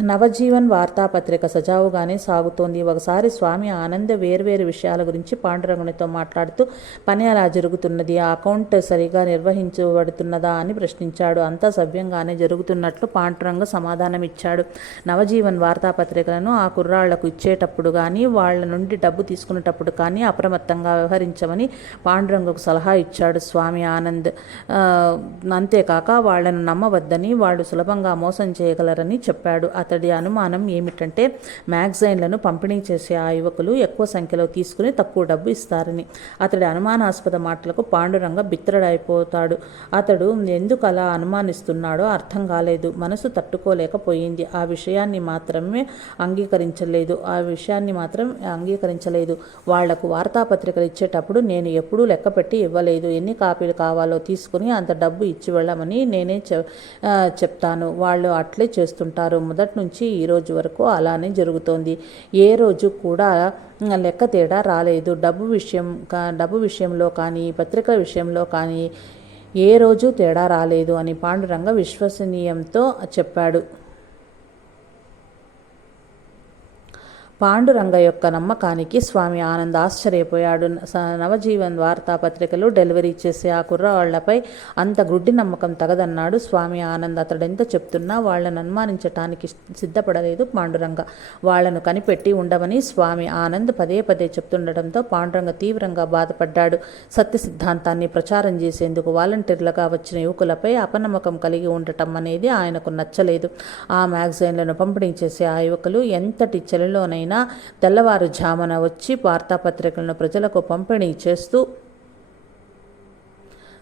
నవజీవన్ వార్తాపత్రిక సజావుగానే సాగుతోంది. ఒకసారి స్వామి ఆనంద్ వేర్వేరు విషయాల గురించి పాండురంగనితో మాట్లాడుతూ, పని అలా జరుగుతున్నది, ఆ అకౌంట్ సరిగా నిర్వహించబడుతున్నదా అని ప్రశ్నించాడు. అంతా సవ్యంగానే జరుగుతున్నట్లు పాండురంగ సమాధానమిచ్చాడు. నవజీవన్ వార్తాపత్రికలను ఆ కుర్రాళ్లకు ఇచ్చేటప్పుడు కానీ, వాళ్ల నుండి డబ్బు తీసుకునేటప్పుడు కానీ అప్రమత్తంగా వ్యవహరించమని పాండురంగకు సలహా ఇచ్చాడు స్వామి ఆనంద్. అంతేకాక వాళ్లను నమ్మవద్దని, వాళ్ళు సులభంగా మోసం చేయగలరని చెప్పాడు. అతడి అనుమానం ఏమిటంటే, మ్యాగజైన్లను పంపిణీ చేసే ఆ యువకులు ఎక్కువ సంఖ్యలో తీసుకుని తక్కువ డబ్బు ఇస్తారని. అతడి అనుమానాస్పద మాటలకు పాండురంగ బిత్తరడైపోతాడు. అతడు ఎందుకు అలా అనుమానిస్తున్నాడో అర్థం కాలేదు. మనసు తట్టుకోలేకపోయింది. ఆ విషయాన్ని మాత్రం అంగీకరించలేదు. వాళ్లకు వార్తాపత్రికలు ఇచ్చేటప్పుడు నేను ఎప్పుడూ లెక్కపెట్టి ఇవ్వలేదు. ఎన్ని కాపీలు కావాలో తీసుకుని అంత డబ్బు ఇచ్చి వెళ్ళమని నేనే చెప్తాను. వాళ్ళు అట్లే చేస్తుంటారు. మొదటి నుంచి ఈ రోజు వరకు అలానే జరుగుతోంది. ఏ రోజు కూడా లెక్క తేడా రాలేదు. డబ్బు విషయంలో కానీ, పత్రికల విషయంలో కానీ ఏ రోజు తేడా రాలేదు అని పాండురంగ విశ్వసనీయంతో చెప్పాడు. పాండురంగ యొక్క నమ్మకానికి స్వామి ఆనంద్ ఆశ్చర్యపోయాడు. నవజీవన్ వార్తాపత్రికలు డెలివరీ చేసే ఆ కుర్రవాళ్లపై అంత గుడ్డి నమ్మకం తగదన్నాడు స్వామి ఆనంద్. అతడెంత చెప్తున్నా వాళ్లను అనుమానించటానికి సిద్ధపడలేదు పాండురంగ. వాళ్లను కనిపెట్టి ఉండమని స్వామి ఆనంద్ పదే పదే చెప్తుండటంతో పాండురంగ తీవ్రంగా బాధపడ్డాడు. సత్య సిద్ధాంతాన్ని ప్రచారం చేసేందుకు వాలంటీర్లుగా వచ్చిన యువకులపై అపనమ్మకం కలిగి ఉండటం అనేది ఆయనకు నచ్చలేదు. ఆ మ్యాగజైన్లను పంపిణీ చేసే ఆ యువకులు ఎంతటి చలిలోనైనా తెల్లవారుజామున వచ్చి వార్తాపత్రికలను ప్రజలకు పంపిణీ చేస్తూ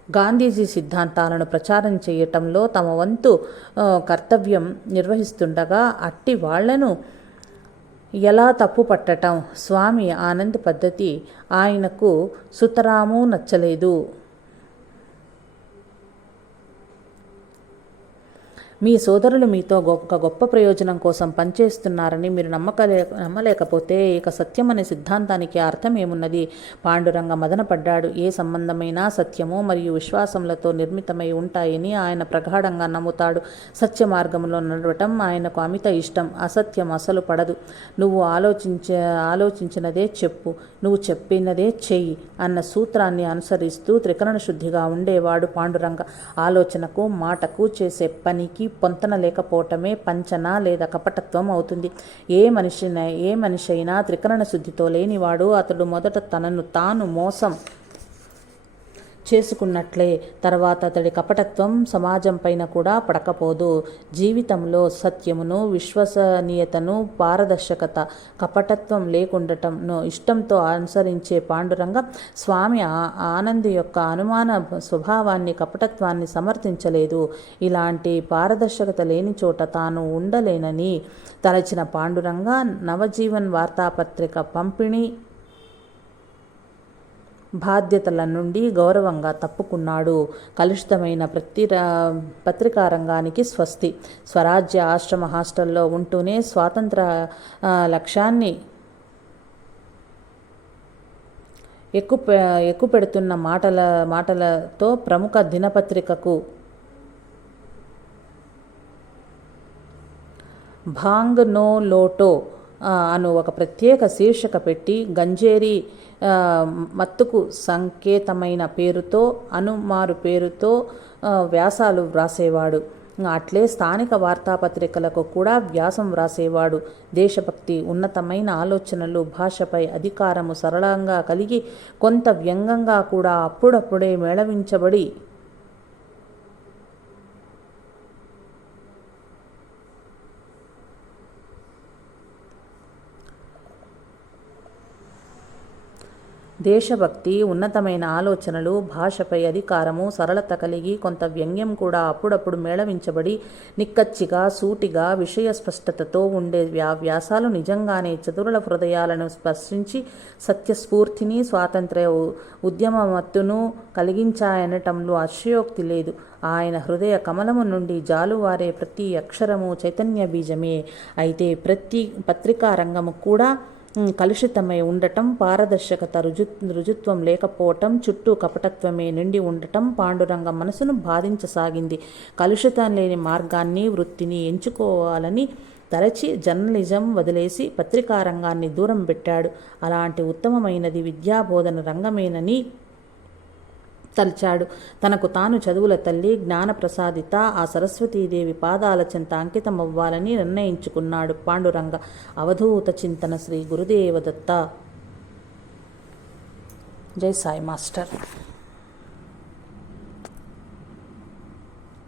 గాంధీజీ సిద్ధాంతాలను ప్రచారం చేయటంలో తమ వంతు కర్తవ్యం నిర్వహిస్తుండగా అట్టి వాళ్లను ఎలా తప్పు పట్టటం స్వామి ఆనంద్ పద్ధతి ఆయనకు సుతరామూ నచ్చలేదు. మీ సోదరులు మీతో ఒక గొప్ప ప్రయోజనం కోసం పనిచేస్తున్నారని మీరు నమ్మలేకపోతే ఇక సత్యం అనే సిద్ధాంతానికి అర్థం ఏమున్నది? పాండురంగ మదనపడ్డాడు. ఏ సంబంధమైనా సత్యము మరియు విశ్వాసములతో నిర్మితమై ఉంటాయని ఆయన ప్రగాఢంగా నమ్ముతాడు. సత్య మార్గంలో నడవటం ఆయనకు అమిత ఇష్టం. అసత్యం అసలు పడదు. నువ్వు ఆలోచించినదే చెప్పు, నువ్వు చెప్పినదే చెయ్యి అన్న సూత్రాన్ని అనుసరిస్తూ త్రికరణ శుద్ధిగా ఉండేవాడు పాండురంగ. ఆలోచనకు, మాటకు, చేసే పనికి పొంతన లేకపోవటమే పంచన లేదా కపటత్వం అవుతుంది. ఏ మనిషి అయినా త్రికరణ శుద్ధితో లేనివాడు. అతడు మొదట తనను తాను మోసం చేసుకున్నట్లే తర్వాత అతడి కపటత్వం సమాజం పైన కూడా పడకపోదు. జీవితంలో సత్యమును, విశ్వసనీయతను, పారదర్శకత, కపటత్వం లేకుండటంను ఇష్టంతో అనుసరించే పాండురంగ స్వామి ఆనంద్ యొక్క అనుమాన స్వభావాన్ని, కపటత్వాన్ని సమర్థించలేదు. ఇలాంటి పారదర్శకత లేని చోట తాను ఉండలేనని తలచిన పాండురంగ నవజీవన్ వార్తాపత్రిక పంపిణీ బాధ్యతల నుండి గౌరవంగా తప్పుకున్నాడు. కలుషితమైన పత్రికారంగానికి స్వస్తి. స్వరాజ్య ఆశ్రమ హాస్టల్లో ఉంటూనే స్వాతంత్ర లక్ష్యాన్ని ఎక్కుపెడుతున్న మాటలతో ప్రముఖ దినపత్రికకు భాంగ్ నో లోటో అను ఒక ప్రత్యేక శీర్షిక పెట్టి గంజేరి మత్తుకు సంకేతమైన పేరుతో అనుమారు పేరుతో వ్యాసాలు వ్రాసేవాడు. అట్లే స్థానిక వార్తాపత్రికలకు కూడా వ్యాసం వ్రాసేవాడు. దేశభక్తి, ఉన్నతమైన ఆలోచనలు, భాషపై అధికారము సరళంగా కలిగి కొంత వ్యంగ్యంగా కూడా అప్పుడప్పుడే మేళవించబడి దేశభక్తి, ఉన్నతమైన ఆలోచనలు, భాషపై అధికారము, సరళత కలిగి కొంత వ్యంగ్యం కూడా అప్పుడప్పుడు మేళవించబడి నిక్కచ్చిగా, సూటిగా, విషయ స్పష్టతతో ఉండే వ్యాసాలు నిజంగానే చతురుల హృదయాలను స్పర్శించి సత్యస్ఫూర్తిని, స్వాతంత్ర్య ఉద్యమమత్తును కలిగించాయనటంలో అతిశయోక్తి లేదు. ఆయన హృదయ కమలము నుండి జాలువారే ప్రతి అక్షరము చైతన్య బీజమే. అయితే ప్రతి పత్రికా రంగము కూడా కలుషితమై ఉండటం, పారదర్శకత, రుజుత్వం లేకపోవటం, చుట్టూ కపటత్వమే నిండి ఉండటం పాండురంగ మనసును బాధించసాగింది. కలుషితం లేని మార్గాన్ని, వృత్తిని ఎంచుకోవాలని తలచి జర్నలిజం వదిలేసి పత్రికా రంగాన్ని దూరం పెట్టాడు. అలాంటి ఉత్తమమైనది విద్యాబోధన రంగమేనని తలచాడు. తనకు తాను చదువుల తల్లి, జ్ఞానప్రసాదిత ఆ సరస్వతీదేవి పాదాల చెంత అంకితమవ్వాలని నిర్ణయించుకున్నాడు పాండురంగ. అవధూత చింతన. శ్రీ గురుదేవదత్త. జై సాయి మాస్టర్.